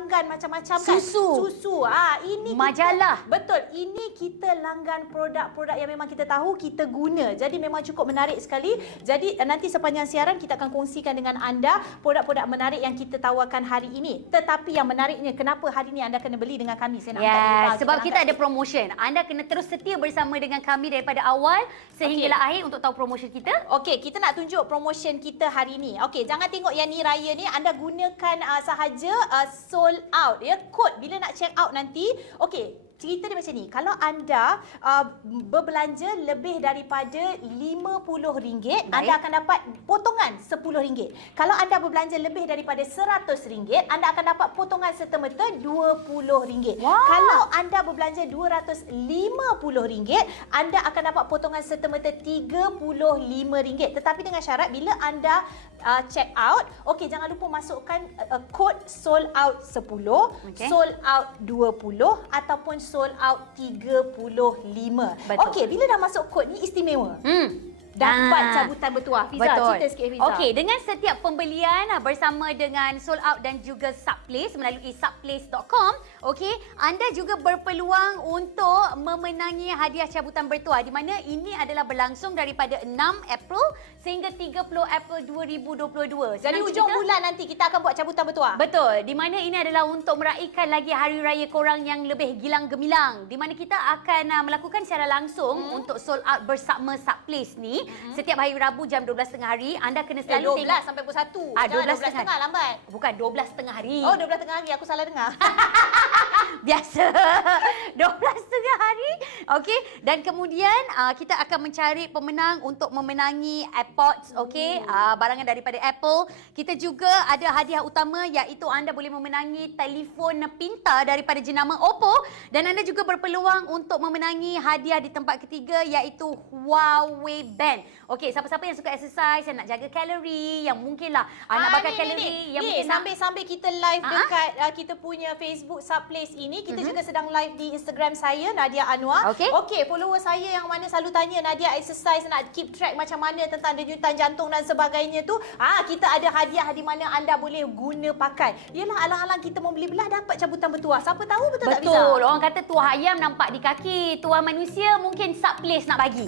langgan macam-macam kan. Susu. Ini majalah. Betul. Ini kita langgan produk-produk yang memang kita tahu kita guna. Jadi memang cukup menarik sekali. Jadi nanti sepanjang siaran kita akan kongsikan dengan anda produk-produk menarik yang kita tawarkan hari ini. Tetapi yang menariknya, kenapa hari ini anda kena beli dengan kami? Saya nak angkat sebab kita ada promotion. Anda kena terus setia bersama dengan kami daripada awal sehinggalah akhir untuk tahu promotion kita. Okey, kita nak tunjuk promotion kita hari ini. Okey, jangan tengok yang ni raya ni, anda gunakan sahaja sold out ya, kod bila nak check out nanti. Okey, cerita dia macam ni. Kalau anda berbelanja lebih daripada RM50, anda akan dapat potongan RM10. Kalau anda berbelanja lebih daripada RM100, anda akan dapat potongan serta-merta RM20. Kalau anda berbelanja RM250, anda akan dapat potongan serta-merta RM35. Tetapi dengan syarat bila anda check out, okey, jangan lupa masukkan kod sold out 10, sold out 20 ataupun sold out 35. Okey, bila dah masuk kod ni istimewa. Dapat cabutan bertuah. Fiza, cerita sikit Fiza. Okey, dengan setiap pembelian bersama dengan Sold Out dan juga Subplace melalui subplace.com, okey, anda juga berpeluang untuk memenangi hadiah cabutan bertuah di mana ini adalah berlangsung daripada 6 April sehingga 30 April 2022. Jadi hujung bulan nanti kita akan buat cabutan bertuah. Betul, di mana ini adalah untuk meraihkan lagi hari raya korang yang lebih gilang gemilang, di mana kita akan melakukan secara langsung untuk Sold Out bersama Subplace ni. Setiap hari Rabu jam 12.30 hari, anda kena selalu 12 sampai pukul 1. 12.30 lambat. Bukan 12.30 hari. Oh, 12.30 hari, aku salah dengar. Biasa. 12.30 hari. Okey, dan kemudian kita akan mencari pemenang untuk memenangi AirPods, okey, barangan daripada Apple. Kita juga ada hadiah utama iaitu anda boleh memenangi telefon pintar daripada jenama Oppo dan anda juga berpeluang untuk memenangi hadiah di tempat ketiga iaitu Huawei Band. Okey, siapa-siapa yang suka exercise, yang nak jaga kalori, yang mungkinlah nak bakar kalori, yang mungkin sambil kita live dekat kita punya Facebook Subplace ini, kita juga sedang live di Instagram saya, Nadia Anwar. Okey, follower saya yang mana selalu tanya Nadia exercise, nak keep track macam mana tentang denyutan jantung dan sebagainya tu, kita ada hadiah di mana anda boleh guna pakai. Yalah, alang-alang kita membeli belah dapat cabutan bertuah. Siapa tahu betul tak bisa? Betul. Orang kata tuah ayam nampak di kaki, tuah manusia mungkin Subplace nak bagi.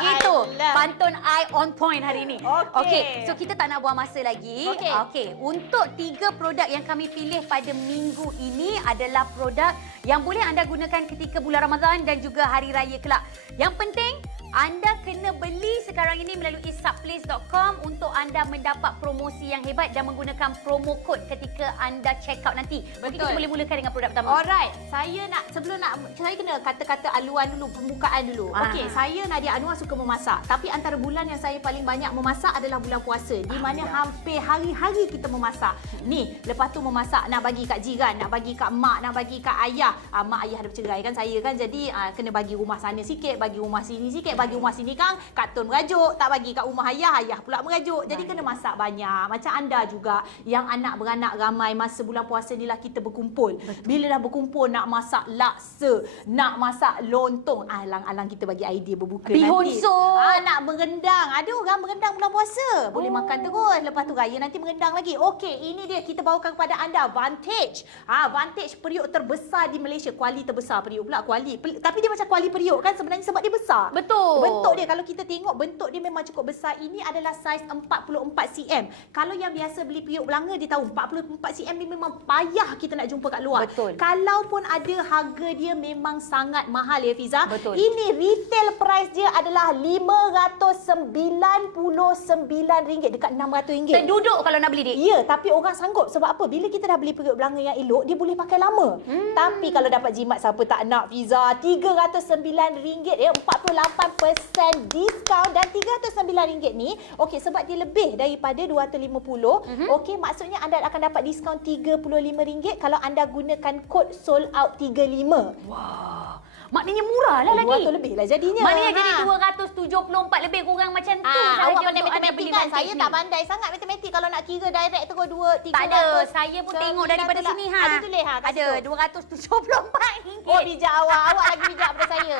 Gitu. Pantun I on point hari ini. Okey, so kita tak nak buang masa lagi. Okey, untuk 3 produk yang kami pilih pada minggu ini adalah produk yang boleh anda gunakan ketika bulan Ramadan dan juga hari raya kelak. Yang penting anda kena beli sekarang ini melalui subplace.com untuk anda mendapat promosi yang hebat dan menggunakan promo kod ketika anda check out nanti. Mungkin kita boleh mulakan dengan produk pertama. Alright, saya kena kata-kata aluan dulu, pembukaan dulu. Okey, saya Nadia Anwar suka memasak. Tapi antara bulan yang saya paling banyak memasak adalah bulan puasa, di mana hampir hari-hari kita memasak. Ni, lepas tu memasak nak bagi kat jiran, nak bagi kat mak, nak bagi kat ayah. Mak ayah ada bercerai kan saya kan, jadi kena bagi rumah sana sikit, bagi rumah sini sikit, bagi rumah sini kan Kak Tun merajuk, tak bagi kat rumah ayah, ayah pula merajuk. Jadi kena masak banyak. Macam anda juga yang anak beranak ramai, masa bulan puasa ni lah kita berkumpul. Bila dah berkumpul nak masak laksa, nak masak lontong, alang-alang kita bagi idea berbuka bihun nanti. sup, nak merendang. Ada orang merendang bulan puasa. Boleh makan terus. Lepas tu raya nanti merendang lagi. Okey, ini dia kita bawakan kepada anda Vantage. Vantage periuk terbesar di Malaysia. Kuali terbesar periuk pula, kuali. Tapi dia macam kuali periuk kan sebenarnya sebab dia besar. Betul. Bentuk dia kalau kita tengok bentuk dia memang cukup besar. Ini adalah saiz 44 cm. Kalau yang biasa beli periuk belanga dia tahu 44 cm ni memang payah kita nak jumpa kat luar. Betul. Kalaupun ada, harga dia memang sangat mahal ya Fiza. Betul. Ini retail price dia adalah RM599 dekat RM600. Terduduk kalau nak beli dia. Ya, tapi orang sanggup sebab apa? Bila kita dah beli periuk belanga yang elok, dia boleh pakai lama. Tapi kalau dapat jimat siapa tak nak Fiza, RM309 ya, 48% diskaun dan RM309 ni, okey sebab dia lebih daripada 250. Okey, maksudnya anda akan dapat diskaun RM35 kalau anda gunakan kod sold out 35. Wah. Maknanya murah lah lagi. 200 lebih lah jadinya. Maknanya jadi 274 lebih kurang macam tu sahaja awak untuk pandai anda matematik beli kan? vantage Saya ni. tak pandai sangat matematik. Kalau nak kira direct terus 2, 300. Tak ada. Saya pun tengok daripada sini ha. Ada tulis ha kat Ada situ. RM274. Oh bijak awak. Awak lagi bijak daripada saya.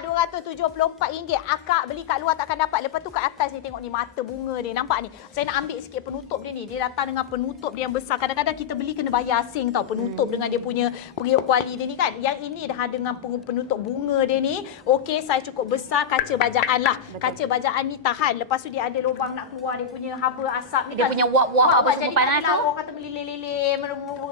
RM274. Akak beli kat luar takkan dapat. Lepas tu kat atas ni tengok ni mata bunga dia. Nampak ni? Saya nak ambil sikit penutup dia ni. Dia datang dengan penutup dia yang besar. Kadang-kadang kita beli kena bayar asing tau. Penutup dengan dia punya periuk kuali dia ni kan. Yang ini dah dengan penutup bunga dia ni. Okey, saiz cukup besar. Kaca bajaan lah. Betul. Kaca bajaan ni tahan. Lepas tu dia ada lubang nak keluar dia punya haba asap ni Dia kan. punya wap-wap apa semua panas tu. Orang kata meleleh-leleh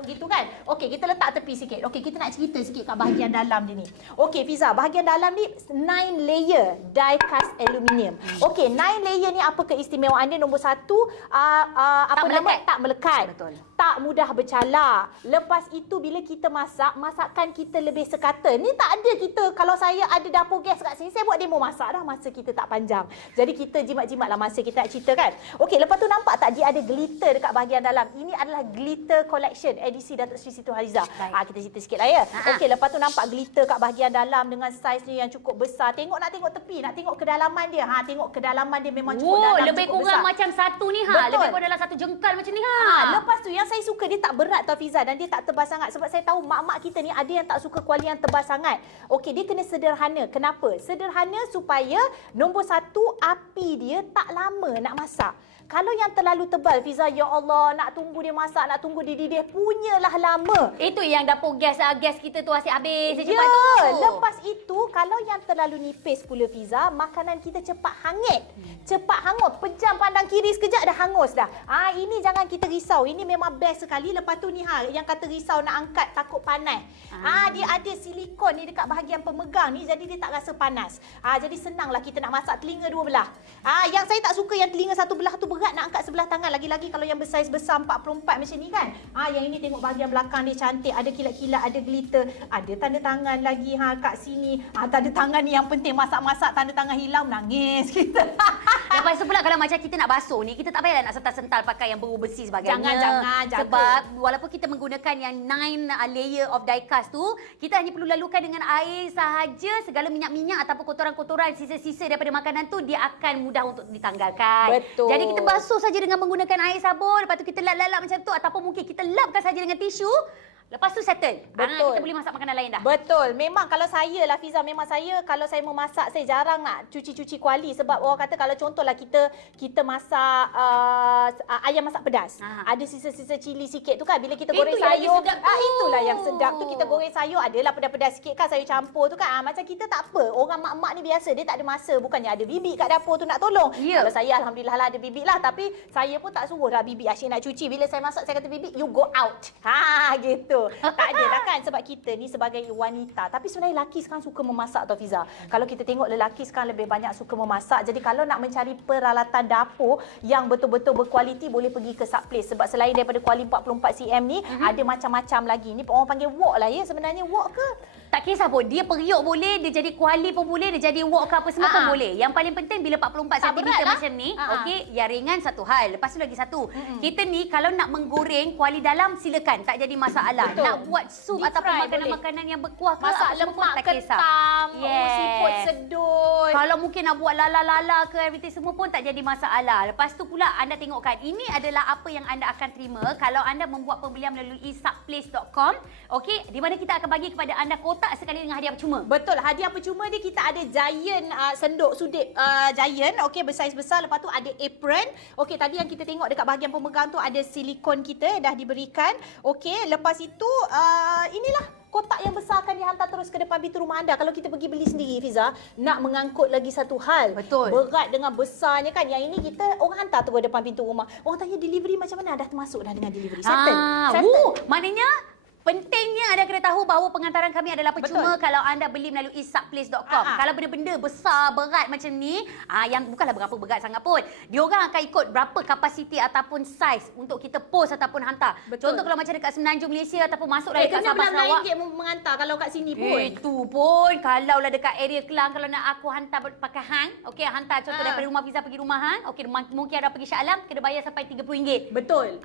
gitu kan. Okey, kita letak tepi sikit. Okey, kita nak cerita sikit kat bahagian dalam dia ni. Okey, Fiza, bahagian dalam ni 9 layer die cast aluminium. Okey, 9 layer ni apa keistimewaan dia? Nombor 1, apa nama? Tak melekat. Betul. Tak mudah bercalar. Lepas itu bila kita masak, masakan kita lebih sekata. Ni tak ada kita, kalau saya ada dapur gas kat sini, saya buat demo masak dah, masa kita tak panjang. Jadi kita jimat-jimatlah masa kita nak cerita kan. Okey, lepas tu nampak tak dia ada glitter dekat bahagian dalam. Ini adalah glitter collection edisi Datuk Seri Siti Nurhaliza. Kita cerita sikit lah ya. Okey, lepas tu nampak glitter kat bahagian dalam dengan saiz ni yang cukup besar. Nak tengok tepi, nak tengok kedalaman dia. Tengok kedalaman dia memang cukup dalam, lebih cukup kurang besar. macam satu ni ha. Betul. Lebih kurang dalam satu jengkal macam ni ha. Lepas tu yang saya suka dia tak berat tau Fiza, dan dia tak tebal sangat. Sebab saya tahu mak-mak kita ni ada yang tak suka kuali yang tebal sangat. Okey, dia kena sederhana. Kenapa? Sederhana supaya nombor 1, api dia tak lama nak masak. Kalau yang terlalu tebal, Fiza, ya Allah, nak tunggu dia masak, nak tunggu dia didih, punyalah lama. Itu yang dapur gas kita tu asyik habis Ya, secepat tu. lepas itu kalau yang terlalu nipis pula Fiza, makanan kita cepat hangit. Cepat hangus, pejam pandang kiri sekejap dah hangus dah. Ini jangan kita risau. Ini memang best sekali. Lepas tu ni yang kata risau nak angkat takut panas. Dia ada silikon ni dekat bahagian pemegang ni, jadi dia tak rasa panas. Jadi senanglah kita nak masak telinga dua belah. Yang saya tak suka yang telinga satu belah tu berat nak angkat sebelah tangan, lagi-lagi kalau yang bersaiz besar 44 macam ni kan. Yang ini tengok bahagian belakang dia cantik, ada kilat-kilat, ada glitter, ada tanda tangan lagi kat sini. Tanda tangan ni yang penting, masak-masak tanda tangan hilang nangis kita. Lepas tu pula kalau macam kita nak basuh ni, kita tak payahlah nak sental-sental pakai yang bersih sebagainya. Jangan, jaga. Sebab walaupun kita menggunakan yang 9 layer of die cast tu, kita hanya perlu lalukan dengan air sahaja. Segala minyak-minyak ataupun kotoran-kotoran, sisa-sisa daripada makanan tu, dia akan mudah untuk ditanggalkan. Betul. Jadi kita basuh saja dengan menggunakan air sabun. Lepas tu kita lap-lap macam tu, ataupun mungkin kita lapkan saja dengan tisu. Lepas tu settle. Betul. Kita boleh masak makanan lain dah. Betul. Memang kalau saya lah Fiza, memang saya kalau saya memasak, saya jarang nak cuci-cuci kuali. Sebab orang kata kalau contohlah kita masak ayam masak pedas. Ada sisa-sisa cili sikit tu kan. Bila kita goreng sayur, itulah yang sedap tu. Kita goreng sayur, adalah pedas-pedas sikit kan, sayur campur tu kan. Macam kita tak apa. Orang mak-mak ni biasa, dia tak ada masa. Bukannya ada bibik kat dapur tu nak tolong. Ya. Kalau saya alhamdulillah lah ada bibik lah. Tapi saya pun tak suruh dah bibik asyik nak cuci. Bila saya masak, saya kata bibik, you go out. Gitu. Tak ada lah kan, sebab kita ni sebagai wanita. Tapi sebenarnya lelaki sekarang suka memasak tau Fiza. Kalau kita tengok lelaki sekarang lebih banyak suka memasak. Jadi kalau nak mencari peralatan dapur yang betul-betul berkualiti, boleh pergi ke Subplace. Sebab selain daripada kuali 44 cm ni, ada macam-macam lagi. Ni orang panggil wok lah ya, sebenarnya wok ke? Tak kisah pun, dia periuk boleh, dia jadi kuali pun boleh, dia jadi wok ke apa semua pun boleh. Yang paling penting bila 44 cm macam ni, okey, yang ringan satu hal. Lepas tu lagi satu, kita ni kalau nak menggoreng kuali dalam, silakan, tak jadi masalah. Betul. Nak buat sup Deep ataupun fry makanan-makanan yang berkuah ke, Masak apa semua pun lemak tak kisah. ketam, Yes. siput sedut. Kalau mungkin nak buat lala-lala ke everything semua pun tak jadi masalah. Lepas tu pula anda tengokkan, ini adalah apa yang anda akan terima kalau anda membuat pembelian melalui subplace.com. Okey, di mana kita akan bagi kepada anda kotak sekali dengan hadiah percuma. Betul, hadiah percuma dia kita ada giant senduk sudip giant, okey, bersaiz besar. Lepas tu ada apron. Okey, tadi yang kita tengok dekat bahagian pemegang tu ada silikon kita dah diberikan. Okey, lepas itu inilah kotak yang besar akan dihantar terus ke depan pintu rumah anda. Kalau kita pergi beli sendiri Fiza, nak mengangkut lagi satu hal. Betul. Berat dengan besarnya kan. Yang ini kita orang hantar terus depan pintu rumah. Orang tanya delivery macam mana? Dah termasuk dah dengan delivery. Settle. Maknanya pentingnya anda kena tahu bahawa pengantaran kami adalah percuma. Betul. Kalau anda beli melalui subplace.com. Kalau benda-benda besar, berat macam ni, yang bukanlah berapa berat sangat pun, diorang akan ikut berapa kapasiti ataupun saiz untuk kita post ataupun hantar. Betul. Contoh kalau macam dekat Semenanjung Malaysia ataupun masuklah dekat kena Sabah Sarawak. RM9 mengantar kalau kat sini pun. Itu pun kalaulah dekat area Kelang, kalau nak aku hantar pakai hang, okey, hantar contoh daripada rumah Fiza pergi rumah hang, okey, mungkin ada pergi Shah Alam, kena bayar sampai RM30. Betul.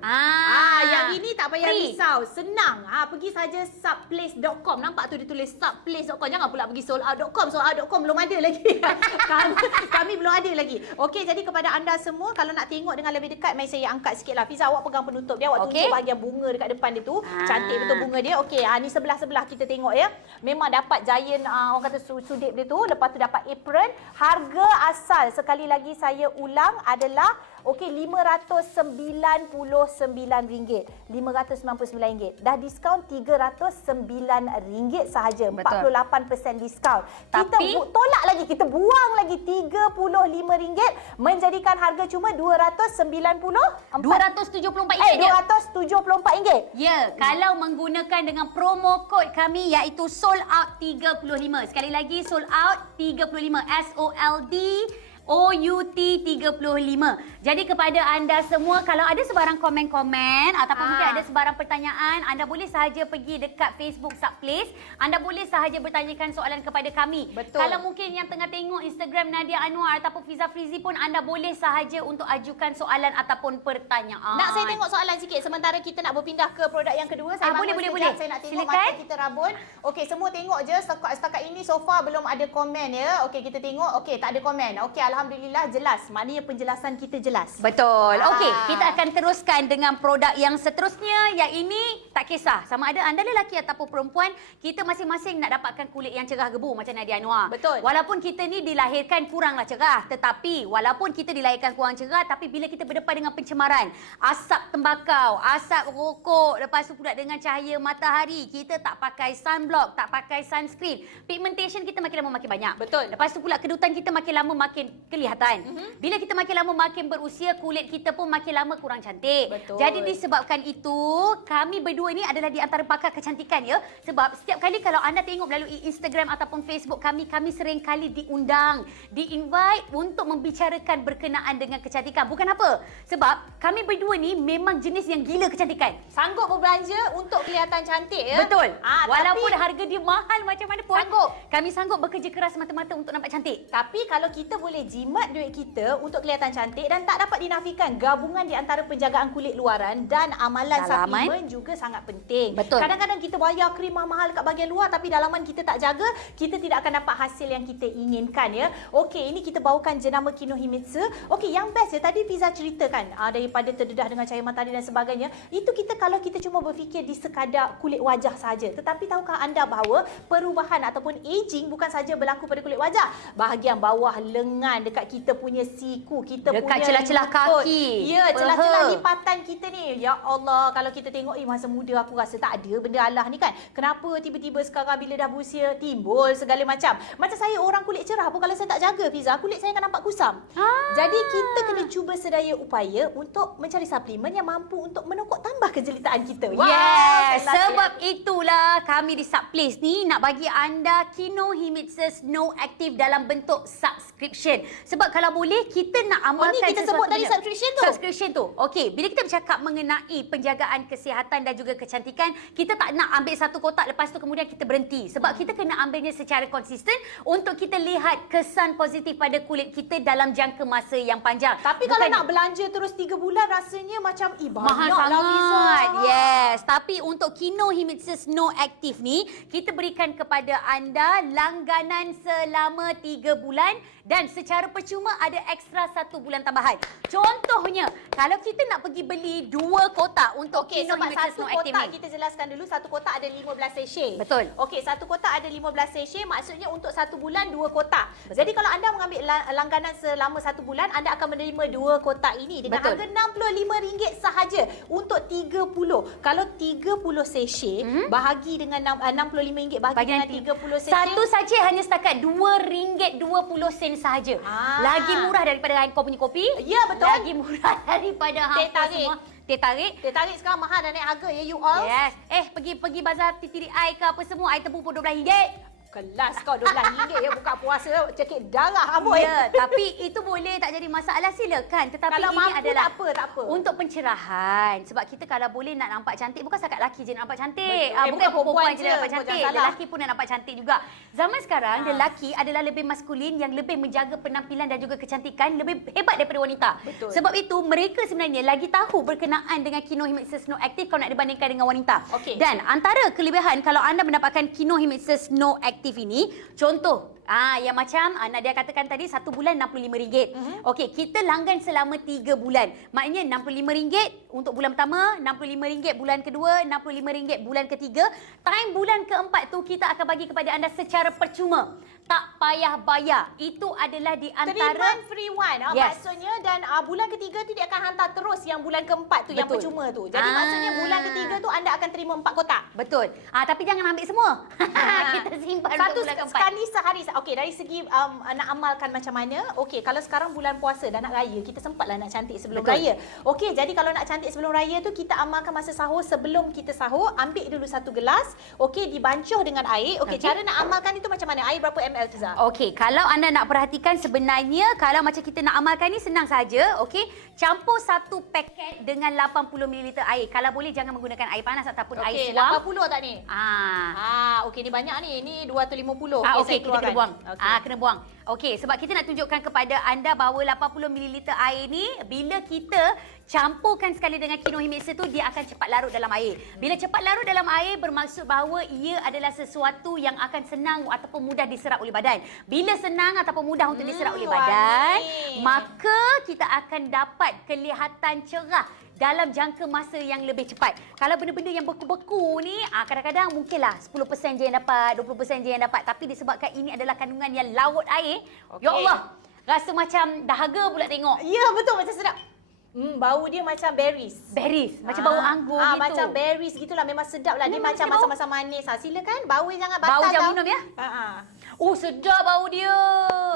Yang ini tak payah risau. Senang. pergi saja subplace.com. Nampak tu dia tulis subplace.com. Jangan pula pergi soldout.com. Soldout.com belum ada lagi. kami belum ada lagi. Okey, jadi kepada anda semua, kalau nak tengok dengan lebih dekat, mari saya angkat sikit lah. Fiza, awak pegang penutup dia. Awak tunjuk bahagian bunga dekat depan dia tu. Cantik betul bunga dia. Okey, ni sebelah-sebelah kita tengok ya. Memang dapat giant, orang kata sudip dia tu. Lepas tu dapat apron. Harga asal, sekali lagi saya ulang, adalah RM599. RM599. Dah diskaun RM309 sahaja. 48% diskaun. Kita tolak lagi, kita buang lagi RM35 menjadikan harga cuma RM274. Ya, kalau menggunakan dengan promo kod kami iaitu sold out 35. Sekali lagi sold out 35. SOLD OUT35. Jadi kepada anda semua, kalau ada sebarang komen-komen ataupun mungkin ada sebarang pertanyaan, anda boleh sahaja pergi dekat Facebook Subplace. Anda boleh sahaja bertanyakan soalan kepada kami. Betul. Kalau mungkin yang tengah tengok Instagram Nadia Anwar ataupun Fiza Frizi pun, anda boleh sahaja untuk ajukan soalan ataupun pertanyaan. Nak saya tengok soalan sikit sementara kita nak berpindah ke produk yang kedua. Saya boleh. Saya nak tengok mata kita rabun. Okey, semua tengok je. Setakat ini so far belum ada komen ya. Okey, kita tengok. Okey, tak ada komen. Okey, alhamdulillah jelas. Maknanya penjelasan kita jelas. Betul. Okey, kita akan teruskan dengan produk yang seterusnya. Yang ini tak kisah sama ada anda lelaki ataupun perempuan, kita masing-masing nak dapatkan kulit yang cerah gebu macam Nadia Anwar. Betul. Walaupun kita ni dilahirkan kuranglah cerah, tetapi walaupun kita dilahirkan kurang cerah, tapi bila kita berdepan dengan pencemaran, asap tembakau, asap rokok, lepas tu pula dengan cahaya matahari, kita tak pakai sunblock, tak pakai sunscreen, pigmentation kita makin lama makin banyak. Betul. Lepas tu pula kedutan kita makin lama makin kelihatan. Bila kita makin lama makin berusia, kulit kita pun makin lama kurang cantik. Betul. Jadi disebabkan itu, kami berdua ni adalah di antara pakar kecantikan ya. Sebab setiap kali kalau anda tengok melalui Instagram ataupun Facebook kami sering kali diundang, di-invite untuk membicarakan berkenaan dengan kecantikan. Bukan apa? Sebab kami berdua ni memang jenis yang gila kecantikan. Sanggup berbelanja untuk kelihatan cantik ya. Betul. Walaupun tapi harga dia mahal macam mana pun, kami sanggup bekerja keras mata-mata untuk nampak cantik. Tapi kalau kita boleh jimat duit kita untuk kelihatan cantik, dan tak dapat dinafikan gabungan di antara penjagaan kulit luaran dan amalan suplemen juga sangat penting. Betul. Kadang-kadang kita bayar krim mahal kat bahagian luar, tapi dalaman kita tak jaga, kita tidak akan dapat hasil yang kita inginkan ya. Okey, ini kita bawakan jenama Kinohimitsu. Okey, yang best ya tadi Fiza ceritakan daripada terdedah dengan cahaya matahari dan sebagainya. Itu kita kalau kita cuma berfikir di sekadar kulit wajah saja. Tetapi tahukah anda bahawa perubahan ataupun aging bukan saja berlaku pada kulit wajah. Bahagian bawah lengan, dekat kita punya siku, kita dekat punya celah-celah kaki. Ya, celah-celah lipatan kita ni. Ya Allah, kalau kita tengok masa muda aku rasa tak ada benda Allah ni kan. Kenapa tiba-tiba sekarang bila dah berusia timbul segala macam. Macam saya orang kulit cerah pun kalau saya tak jaga Fiza, kulit saya akan nampak kusam. Jadi kita kena cuba sedaya upaya untuk mencari suplemen yang mampu untuk menokok tambah kejelitaan kita. Yes, sebab itulah kami di Subplace ni nak bagi anda Kinohimitsu Snow Active dalam bentuk subscription. Sebab kalau boleh kita nak amalkan kita sebut tadi subscription tu. Okey, bila kita bercakap mengenai penjagaan kesihatan dan juga kecantikan, kita tak nak ambil satu kotak lepas tu kemudian kita berhenti. Sebab kita kena ambilnya secara konsisten untuk kita lihat kesan positif pada kulit kita dalam jangka masa yang panjang. Tapi kalau nak belanja terus 3 bulan rasanya macam mahal sangat. Yes, tapi untuk Kinohimitsu Snow Active ni kita berikan kepada anda langganan selama 3 bulan dan secara percuma ada ekstra 1 bulan tambahan. Contohnya, kalau kita nak pergi beli 2 kotak untuk Kinohimitsu Snow Active ni. Kita jelaskan dulu, 1 kotak ada 15 sachet. Betul. Okey, 1 kotak ada 15 sachet, maksudnya untuk 1 bulan 2 kotak. Betul. Jadi kalau anda mengambil langganan selama 1 bulan, anda akan menerima 2 kotak ini dengan harga RM65 sahaja untuk 30. Kalau 30 sachet bahagi dengan RM65 bahagi dengan 30 sachet. Satu sachet hanya setakat RM2.20 sahaja. Lagi murah daripada kau punya kopi. Ya, betul. Lagi murah daripada hampa semua. Teh tarik. Teh tarik sekarang mahal dah naik harga ya, you all. Yes. Pergi bazar TTDI ke apa semua, air tebu pun RM12. Kelas kau RM12 ya buka puasa cekik darah amboi. Ya, tapi itu boleh tak jadi masalah, silakan. Tetapi Kalau ini mampu adalah tak apa. untuk pencerahan. Sebab kita kalau boleh nak nampak cantik, bukan setakat lelaki je nak nampak cantik. Betul. Bukan perempuan je nak nampak kau cantik. jangan salah. Lelaki pun nak nampak cantik juga. Zaman sekarang, lelaki adalah lebih maskulin yang lebih menjaga penampilan dan juga kecantikan lebih hebat daripada wanita. Betul. Sebab itu, mereka sebenarnya lagi tahu berkenaan dengan Kinohimitsu Snow Active kalau nak dibandingkan dengan wanita. Okey. Dan antara kelebihan kalau anda mendapatkan Kinohimitsu Snow Active ini, contoh, yang macam Nadia katakan tadi, 1 bulan RM65. Okey, kita langgan selama 3 bulan. Maknanya RM65 untuk bulan pertama, RM65 bulan kedua, RM65 bulan ketiga. Time bulan keempat tu kita akan bagi kepada anda secara percuma. Tak payah bayar. Itu adalah di 3 antara month free one. Yes. Maksudnya dan bulan ketiga tu dia akan hantar terus yang bulan keempat tu yang Betul. percuma tu. Jadi maksudnya bulan ketiga tu anda akan terima 4 kotak. Betul. Tapi jangan ambil semua. Kita simpan Satu untuk bulan keempat. sekali sehari. Okey, dari segi nak amalkan macam mana? Okey, kalau sekarang bulan puasa dan nak raya, kita sempatlah nak cantik sebelum Betul. raya. Okey, jadi kalau nak cantik sebelum raya tu kita amalkan masa sahur. Sebelum kita sahur, ambil dulu 1 gelas. Okey, dibancuh dengan air. Okey, cara nak amalkan itu macam mana? Air berapa ml tu Zah? Okey, kalau anda nak perhatikan sebenarnya kalau macam kita nak amalkan ni senang saja. Okey, campur 1 paket dengan 80 ml air. Kalau boleh jangan menggunakan air panas ataupun air Okey, suam. 80 tak ni? Okey, ni banyak ni. Ni 250. Okey, kita kena buang. Okey. Kena buang. Okey, sebab kita nak tunjukkan kepada anda bahawa 80 ml air ni bila kita campurkan sekali dengan Kinohimitsu tu, dia akan cepat larut dalam air. Bila cepat larut dalam air bermaksud bahawa ia adalah sesuatu yang akan senang ataupun mudah diserap oleh badan. Bila senang ataupun mudah untuk diserap oleh badan, maka kita akan dapat kelihatan cerah dalam jangka masa yang lebih cepat. Kalau benda-benda yang beku-beku ni, kadang-kadang mungkinlah 10% je yang dapat, 20% je yang dapat. Tapi disebabkan ini adalah kandungan yang laut air, ya Allah, rasa macam dahaga pula tengok. Ya, betul, macam sedap. Bau dia macam berries. Berries, macam bau anggur gitu. Macam berries gitulah, memang sedap lah. Dia macam masa-masa manis. Silakan, bau jangan batal. Bau jam minum ya? Oh, sedap bau dia.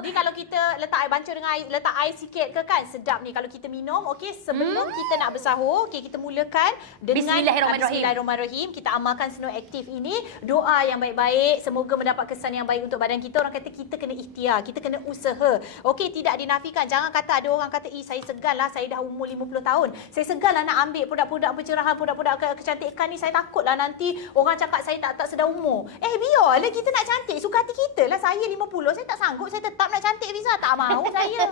Ni kalau kita letak air bancuh dengan air, letak air sikit ke kan, sedap ni kalau kita minum. Okey, sebelum kita nak bersahur, okey, kita mulakan dengan Bismillahirrahmanirrahim. Kita amalkan Snow Active ini, doa yang baik-baik, semoga mendapat kesan yang baik untuk badan kita. Orang kata kita kena ikhtiar, kita kena usaha. Okey, tidak dinafikan. Jangan kata ada orang kata, saya segan lah, saya dah umur 50 tahun. Saya segan lah nak ambil produk-produk pencerahan, produk-produk kecantikan ni. Saya takut lah nanti orang cakap saya tak sedar umur. Biarlah kita nak cantik, suka hati kita lah. Saya 50, saya tak sanggup, saya tetap nak cantik Riza. Tak mahu saya.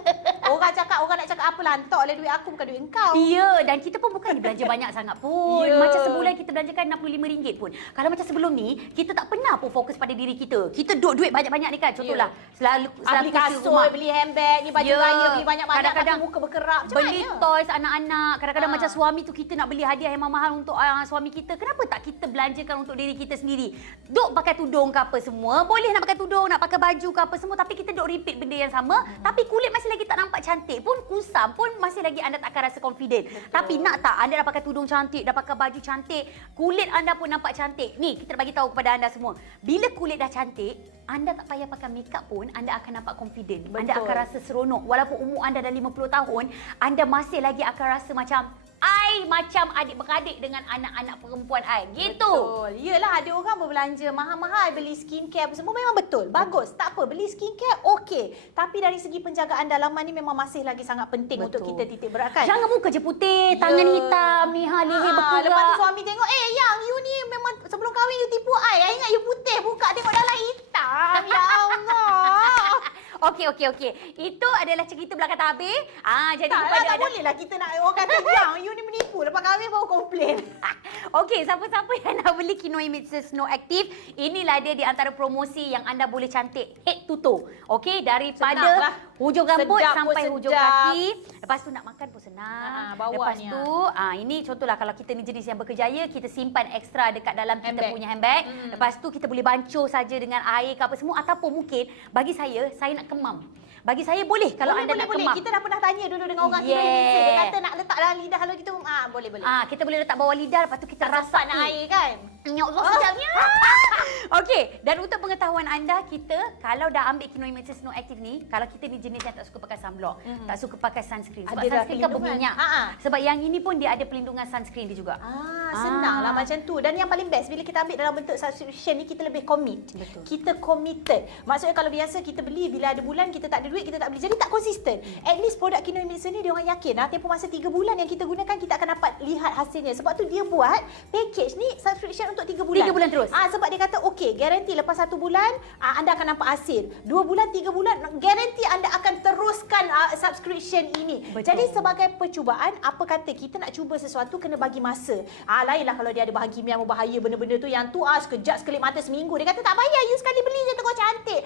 Orang nak cakap apa, lantak oleh duit aku bukan duit engkau. Ya, dan kita pun bukan belanja banyak sangat pun. Macam sebulan kita belanjakan RM65 pun. Kalau macam sebelum ni, kita tak pernah pun fokus pada diri kita. Kita duit banyak-banyak ni kan. Contohlah, selalu beli kasut, beli handbag, ni baju raya, beli banyak-banyak, kadang-kadang tapi muka berkerap. Macam beli mana? toys anak-anak. Kadang-kadang macam suami tu, kita nak beli hadiah yang mahal untuk suami kita. Kenapa tak kita belanjakan untuk diri kita sendiri? Duk pakai tudung ke apa semua. Boleh nak pakai tudung, nak pakai baju ke apa semua. Tapi kita duk repeat benda yang sama. Tapi kulit masih lagi tak nampak cantik pun, kusam pun masih lagi anda tak akan rasa confident. Betul. Tapi nak tak anda dah pakai tudung cantik, dah pakai baju cantik, kulit anda pun nampak cantik. Ni, kita bagi tahu kepada anda semua. Bila kulit dah cantik, anda tak payah pakai makeup pun, anda akan nampak confident. Betul. Anda akan rasa seronok. Walaupun umur anda dah 50 tahun, anda masih lagi akan rasa macam macam adik-beradik dengan anak-anak perempuan I. Gitu. Betul. Yelah, ada orang berbelanja mahal-mahal beli skincare apa semua, memang betul. Bagus. Tak apa, beli skincare okey. Tapi dari segi penjagaan dalaman ni memang masih lagi sangat penting untuk kita titik beratkan. Jangan muka je putih, tangan hitam ni, leher berkerak. Lepas tu suami tengok, yang you ni memang sebelum kahwin you tipu I. I ingat you putih, buka tengok dalam hitam. Ya Allah. Okey. Itu adalah cerita belakang tabir. Jadi tak boleh lah kita nak orang kata, yang you ni menipu. Lepas kahwin baru komplain. Okey, siapa-siapa yang nak beli Kinohimitsu Snow Active, inilah dia di antara promosi yang anda boleh cantik head to toe. Okey, daripada hujung rambut sampai hujung kaki. Lepas tu nak makan pun senang. Lepas tu, ini contohlah kalau kita ni jenis yang berkejaya, kita simpan ekstra dekat dalam kita punya handbag. Lepas tu kita boleh bancuh saja dengan air ke apa semua. Ataupun mungkin bagi saya nak kemam. Bagi saya boleh kalau anda nak kemam. Kita dah pernah tanya dulu dengan orang Kinohimitsu. Dia kata nak letak dalam lidah kalau gitu. Boleh. Kita boleh letak bawah lidah, lepas tu kita rasa nak air kan. Ya Allah, sedapnya. Okey, dan untuk pengetahuan anda, kita kalau dah ambil Kino Himitzen Snow Active ni, kalau kita ni jenis yang tak suka pakai sunblock, tak suka pakai sunscreen. Sebab Ada sunscreen kan berminyak. Sebab yang ini pun dia ada pelindungan sunscreen dia juga. Senanglah macam tu. Dan yang paling best bila kita ambil dalam bentuk subscription ni, kita lebih commit. Betul. Kita committed. Maksudnya kalau biasa kita beli bila ada bulan kita tak ada duit, kita tak beli. Jadi tak konsisten. At least produk Kino Himitzen ni dia orang yakin tempoh masa 3 bulan yang kita gunakan kita akan dapat lihat hasilnya. Sebab tu dia buat package ni subscription untuk 3 bulan. 3 bulan terus. Sebab dia kata okey, garanti lepas 1 bulan anda akan nampak hasil. 2 bulan, 3 bulan garanti anda akan teruskan subscription ini. Betul. Jadi sebagai percubaan, apa kata kita nak cuba sesuatu kena bagi masa. Lainlah kalau dia ada bahan kimia yang berbahaya, benda-benda tu yang tu sekejap sekelip mata seminggu. Dia kata tak payah, you sekali beli je terus cantik.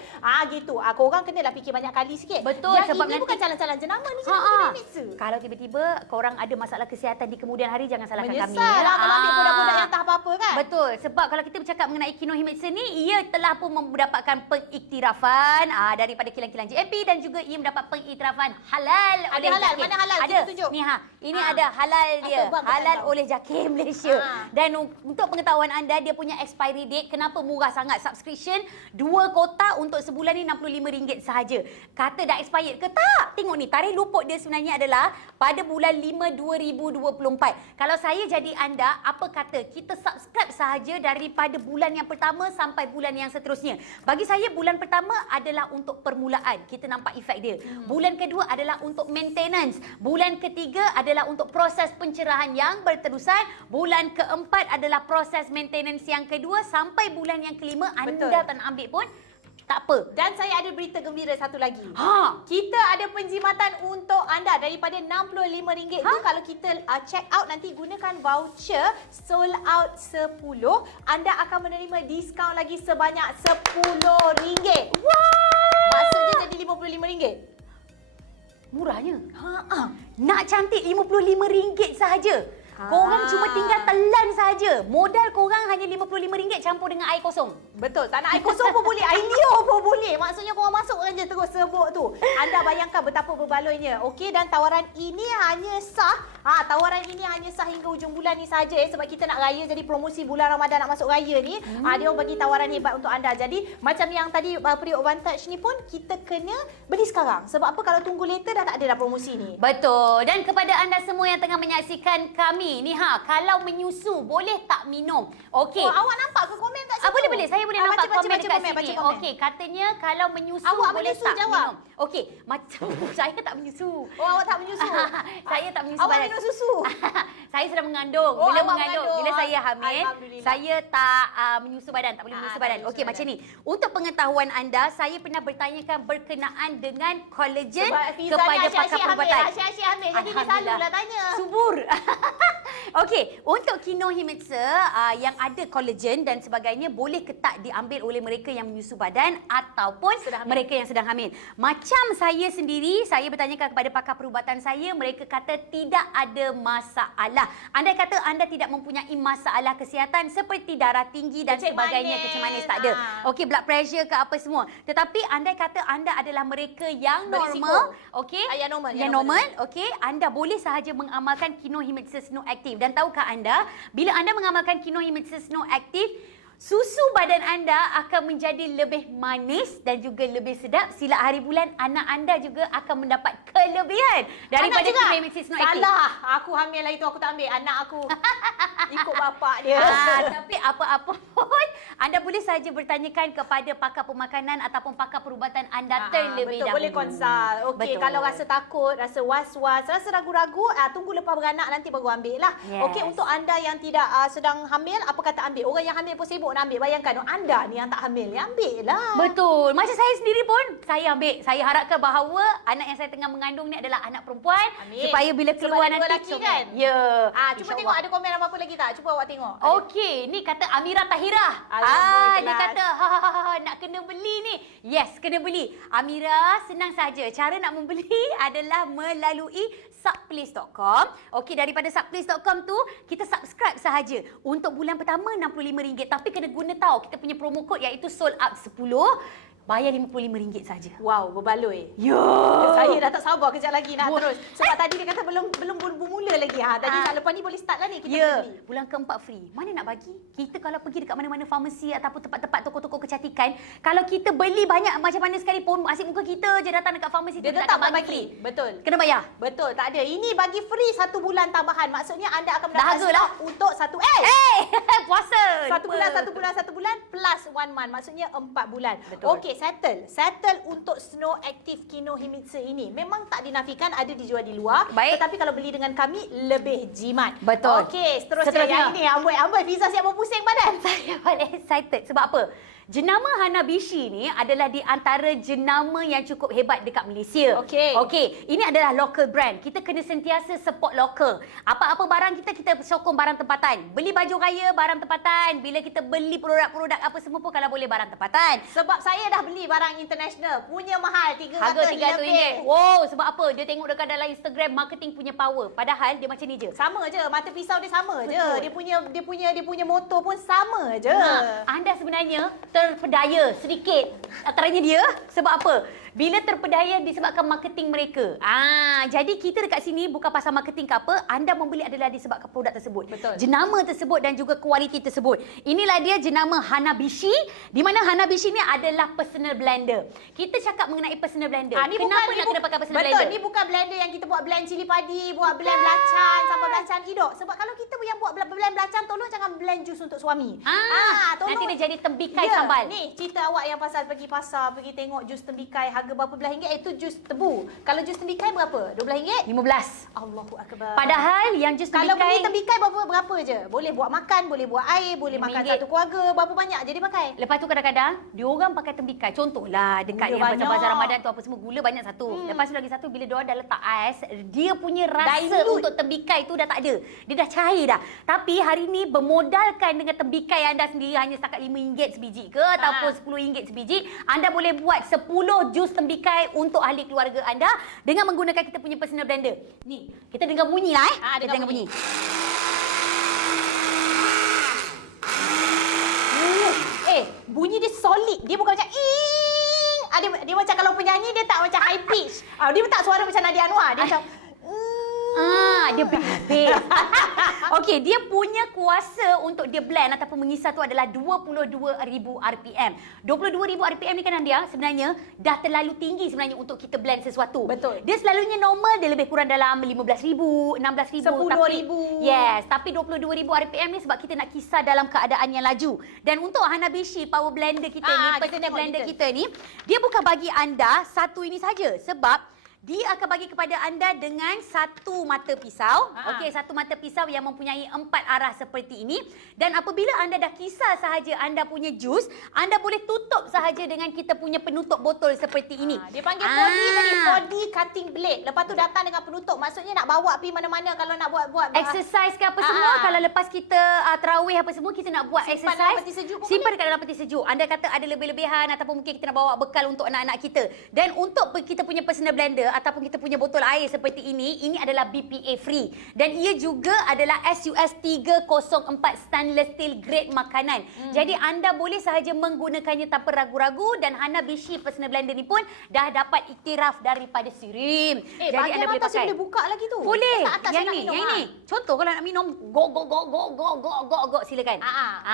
Gitu. Korang kenalah fikir banyak kali sikit. Betul, yang sebab ini nanti bukan calon-calon jenama ni, Kino Himitzen. Kalau tiba-tiba korang ada masalah kesihatan di kemudian hari, jangan salahkan kami. Menyesal lah kalau ambil produk-produk yang tak apa-apa kan. Betul, sebab kalau kita bercakap mengenai Kino Himitzen ni, ia telah pun mendapatkan pengiktirafan daripada kilang-kilang JMP dan juga ia mendapat pengiktirafan halal oleh halal. JAKIM. Mana halal? Ada. Kita tunjuk. Ni ini ada halal dia. Bang, Halal tahu. oleh JAKIM Malaysia. Dan untuk pengetahuan anda, dia punya expiry date, kenapa murah sangat? Subscription 2 kotak untuk sebulan ni RM65 sahaja. Kata dah expired ke tak? Tengok ni, tarikh luput dia sebenarnya adalah pada bulan 5 2024. Kalau saya jadi anda, apa kata kita subscribe sahaja daripada bulan yang pertama sampai bulan yang seterusnya. Bagi saya bulan pertama adalah untuk permulaan, kita nampak efek dia. Bulan kedua adalah untuk maintenance. Bulan ketiga adalah untuk proses pencerahan yang berterusan. Bulan keempat adalah proses maintenance yang kedua sampai bulan yang kelima. Betul. Anda tak nak ambil pun tak apa. Dan saya ada berita gembira satu lagi. Kita ada penjimatan untuk anda daripada RM65 tu kalau kita check out nanti gunakan voucher sold out 10, anda akan menerima diskaun lagi sebanyak RM10. Maksudnya jadi RM55. murahnya. Nak cantik RM55 sahaja. Korang cuma tinggal telan saja. Modal korang hanya RM55 campur dengan air kosong. Betul. Tak nak air kosong pun boleh. Air liur pun boleh. Maksudnya korang masukkan je terus serbuk tu. Anda bayangkan betapa berbaloinya. Okey, dan tawaran ini hanya sah. Tawaran ini hanya sah hingga hujung bulan ni saja. Sebab kita nak raya, jadi promosi bulan Ramadan nak masuk raya ni. Dia orang bagi tawaran hebat untuk anda. Jadi macam yang tadi periuk Vantage ni pun kita kena beli sekarang. Sebab apa, kalau tunggu later dah tak ada dah promosi ni. Betul. Dan kepada anda semua yang tengah menyaksikan kami ni, kalau menyusu boleh tak minum? Okey. Awak nampak ke komen kat situ? Boleh. Saya boleh nampak komen dekat sini. Baca komen. Okey, katanya kalau menyusu awak boleh menyusu, tak jawab. minum? Okey, macam saya tak menyusu. Awak tak menyusu? Saya tak menyusu. Awak minum susu? Saya sedang mengandung. Bila mengandung, bila saya hamil, saya tak menyusu badan, tak boleh menyusu badan. Okey, macam ni. Untuk pengetahuan anda, saya pernah bertanyakan berkenaan dengan kolagen kepada pakar perubatan. Asyik-asyik hamil. Jadi dia selalulah tanya. Subur. Okey, untuk Kino Himitzen yang ada kolagen dan sebagainya, boleh ke tak diambil oleh mereka yang menyusu badan ataupun mereka yang sedang hamil? Macam saya sendiri, saya bertanyakan kepada pakar perubatan saya, mereka kata tidak ada masalah. Andai kata anda tidak mempunyai masalah kesihatan seperti darah tinggi dan sebagainya, kecil manis, tak ada. Okey, blood pressure ke apa semua. Tetapi andai kata anda adalah mereka yang normal, okey, yang normal, okey, anda boleh sahaja mengamalkan Kino Himitzen Snow Active. Dan tahukah anda, bila anda mengamalkan Kino Himitzen Snow Active, susu badan anda akan menjadi lebih manis dan juga lebih sedap. Sila hari bulan, anak anda juga akan mendapat kelebihan daripada Kino Himitzen Snow Active. Salah, aku hamil lah itu, aku tak ambil. Anak aku ikut bapak dia. Tapi apa-apa pun, anda boleh saja bertanyakan kepada pakar pemakanan ataupun pakar perubatan anda terlebih dahulu. Boleh konsult. Okey, kalau rasa takut, rasa was-was, rasa ragu-ragu, tunggu lepas beranak nanti baru ambil lah. Yes. Okey, untuk anda yang tidak sedang hamil, apa kata ambil? Orang yang hamil pun sibuk nak ambil. Bayangkan, anda ni yang tak hamil, ya ambil lah. Betul. Macam saya sendiri pun, saya ambil. Saya harapkan bahawa anak yang saya tengah mengandung ni adalah anak perempuan. Amin. Supaya bila keluar nanti, lelaki kan? Ya. Cuba tengok ada komen apa-apa lagi tak? Cuba awak tengok. Okey, ni kata Amira Tahirah. Dia kata, nak kena beli ni. Yes, kena beli. Amira, senang saja. Cara nak membeli adalah melalui subplace.com. Okey, daripada subplace.com tu, kita subscribe sahaja. Untuk bulan pertama RM65. Tapi kena guna tahu, kita punya promo code iaitu sold out 10. Bayar RM55 saja. Wow, berbaloi. Ya. Saya dah tak sabar kejap lagi nak terus. Sebab tadi dia kata belum bermula lagi. Tadi lepas ni boleh start lah ni kita beli. Bulan keempat free. Mana nak bagi? Kita kalau pergi dekat mana-mana farmasi ataupun tempat-tempat toko-toko kecantikan, kalau kita beli banyak macam mana sekalipun, asyik muka kita je datang dekat farmasi dia tu tetap bagi bagi free. Betul. Kena bayar. Betul, tak ada. Ini bagi free 1 bulan tambahan. Maksudnya anda akan mendapat Dahaga lah. stok untuk Puasa. 1 bulan plus 1 month. Maksudnya 4 bulan. Betul. Okey, settle untuk Snow Active Kinohimitsu ini. Memang tak dinafikan ada dijual di luar. Baik. Tetapi kalau beli dengan kami, lebih jimat. Betul. Okey, seterusnya yang ini. Amboi, Fiza siap berpusing badan. Saya paling excited. Sebab apa? Jenama Hanabishi ni adalah di antara jenama yang cukup hebat dekat Malaysia. Okey. Ini adalah local brand. Kita kena sentiasa support local. Apa-apa barang kita sokong barang tempatan. Beli baju raya, barang tempatan. Bila kita beli produk-produk apa semua pun kalau boleh barang tempatan. Sebab saya dah beli barang international. Punya mahal, harga RM300 lebih. Wow, sebab apa? Dia tengok dekat dalam Instagram, marketing punya power. Padahal dia macam ni je. Sama je, mata pisau dia sama je. Dia punya motor pun sama je. Anda sebenarnya terpedaya sedikit antaranya dia sebab apa? Bila terpedaya disebabkan marketing mereka. Jadi kita dekat sini bukan pasal marketing ke apa, anda membeli adalah disebabkan produk tersebut. Betul. Jenama tersebut dan juga kualiti tersebut. Inilah dia jenama Hanabishi, di mana Hanabishi ni adalah personal blender. Kita cakap mengenai personal blender. Kenapa nak kena pakai personal blender? Betul, ni bukan blender yang kita buat blend cili padi, buat blend belacan sampai belacan hidok. Sebab kalau kita yang buat blend belacan, tolong jangan blend jus untuk suami. Nanti dia jadi tembikai sambal. Ni cerita awak yang pasal pergi pasar, pergi tengok jus tembikai harga berapa belas ringgit, itu jus tebu. Kalau jus tembikai berapa? RM12? 15. Allahu akbar. Padahal yang jus tembikai, kalau beli tembikai berapa je? Boleh buat makan, boleh buat air, boleh makan satu keluarga, berapa banyak jadi pakai? Lepas tu kadang-kadang diorang pakai tembikai. Contohlah dekat gula yang banyak. bazar Ramadan tu apa semua, gula banyak satu. Lepas tu lagi satu, bila diorang dah letak ais, dia punya rasa Dilute. untuk tembikai tu dah tak ada. Dia dah cair dah. Tapi hari ni bermodalkan dengan tembikai anda sendiri hanya setakat RM5 sebiji ke ataupun RM10 sebiji, anda boleh buat 10 jus tembikai untuk ahli keluarga anda dengan menggunakan kita punya personal blender. Ni, kita dengar bunyi lah kita dengar bunyi. Bunyi dia solid. Dia bukan macam dia macam kalau penyanyi dia tak macam high pitch. Dia tak suara macam Nadia Anwar. Dia macam dia bass. Okey, dia punya kuasa untuk dia blend ataupun mengisar tu adalah 22,000 RPM. 22,000 RPM ni kan Andia, sebenarnya dah terlalu tinggi sebenarnya untuk kita blend sesuatu. Betul. Dia selalunya normal dia lebih kurang dalam 15,000, 16,000, 10,000. Yes, tapi 22,000 RPM ni sebab kita nak kisar dalam keadaan yang laju. Dan untuk Hanabishi power blender kita ni, personal blender kita ni, dia bukan bagi anda satu ini saja sebab dia akan bagi kepada anda dengan satu mata pisau. Okey, satu mata pisau yang mempunyai 4 arah seperti ini. Dan apabila anda dah kisar sahaja anda punya jus, anda boleh tutup sahaja dengan kita punya penutup botol seperti ini. Dia panggil 4D tadi, 4D cutting blade. Lepas tu datang dengan penutup. Maksudnya nak bawa pergi mana-mana kalau nak buat exercise ke apa semua. Kalau lepas kita tarawih apa semua, kita nak buat simpan exercise, dalam peti sejuk pun simpan dekat dalam peti sejuk. Anda kata ada lebih-lebihan ataupun mungkin kita nak bawa bekal untuk anak-anak kita. Dan untuk kita punya personal blender ataupun kita punya botol air seperti ini adalah BPA free. Dan ia juga adalah SUS 304 stainless steel grade makanan. Jadi anda boleh sahaja menggunakannya tanpa ragu-ragu dan Hanabishi personal blender ni pun dah dapat iktiraf daripada SIRIM. Jadi anda boleh pakai. Boleh buka lagi tu. Boleh. Atas Yang ini. Contoh kalau nak minum go silakan.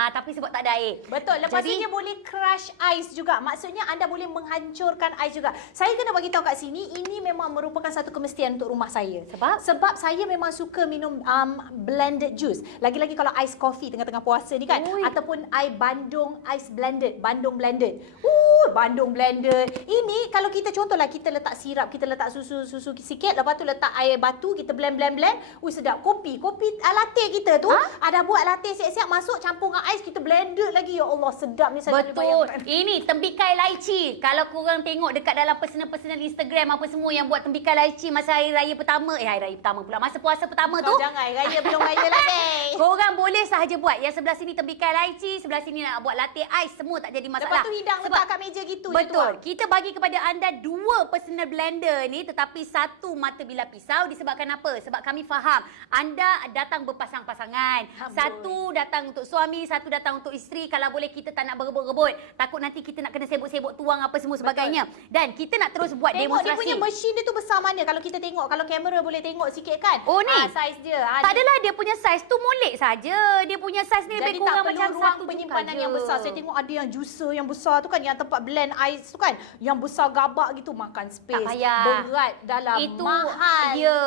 Tapi sebab tak ada air. Betul. Lepas tu dia boleh crush ais juga. Maksudnya anda boleh menghancurkan ais juga. Saya kena bagi tahu kat sini, ini memang merupakan satu kemestian untuk rumah saya. Sebab saya memang suka minum blended juice. Lagi-lagi kalau ais kopi tengah-tengah puasa ni kan. Ataupun air bandung, ais blended, bandung blended. Bandung blended. Ini kalau kita contohlah kita letak sirap, kita letak susu sikit, lepas tu letak air batu, kita blend. Sedap. Kopi latte kita tu ada buat latte siap-siap, masuk campur dengan ais, kita blended lagi. Ya Allah, sedap ni saya betul. Ini tembikai laici. Kalau korang tengok dekat dalam personal Instagram apa semua yang buat tembikar lychee masa hari raya pertama. Hari raya pertama pula. Masa puasa pertama tu. Jangan, raya belum raya lagi. Korang boleh sahaja buat. Yang sebelah sini tembikar lychee, sebelah sini nak buat latte ais, semua tak jadi masalah. Lepas tu hidang letak kat meja gitu. Betul. Kita bagi kepada anda 2 personal blender ni, tetapi 1 mata bilah pisau. Disebabkan apa? Sebab kami faham anda datang berpasang-pasangan. Satu datang untuk suami, satu datang untuk isteri. Kalau boleh kita tak nak berebut-rebut. Takut nanti kita nak kena sibuk-sibuk tuang apa semua sebagainya. Dan kita nak terus buat demonstrasi. Dia punya mesin dia tu besar mana kalau kita tengok. Kalau kamera boleh tengok sikit kan. Oh ni. Saiz dia. Tak adalah dia punya saiz tu molek saja. Dia punya saiz ni lebih kurang macam ruang penyimpanan yang besar. Saya tengok ada yang juicer yang besar tu kan, yang tempat blend ais tu kan, yang besar gabak gitu, makan space. Tak payah. Berat dalam, itu mahal. Ya.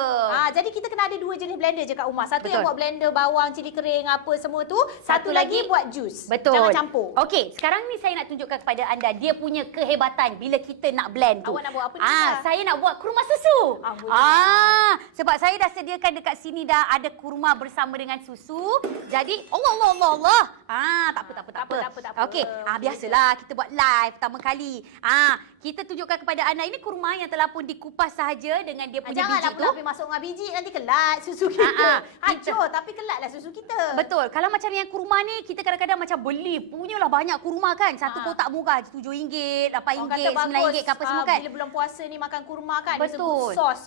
Jadi kita kena ada 2 jenis blender je kat rumah. Satu Betul. yang buat blender bawang, cili kering apa semua tu. Satu lagi buat jus. Betul. Jangan campur. Okey, sekarang ni saya nak tunjukkan kepada anda dia punya kehebatan bila kita nak blend tu. Awak nak buat apa ni? Saya nak buat kurma susu. Boleh. Sebab saya dah sediakan dekat sini dah ada kurma bersama dengan susu. Jadi Allah. Tak apa. Okey, biasalah kita buat live pertama kali. Kita tunjukkan kepada anda ini kurma yang telah pun dikupas sahaja dengan dia punya biji tu. Janganlah pula masuk dengan biji nanti kelat susu kita. Hancur tapi kelatlah susu kita. Betul. Kalau macam yang kurma ni kita kadang-kadang macam beli punyalah banyak kurma kan. Satu kotak murah RM7, RM8, RM9 ke apa semua kan. Bila bulan puasa ni makan kurma kan. Betul. Sos.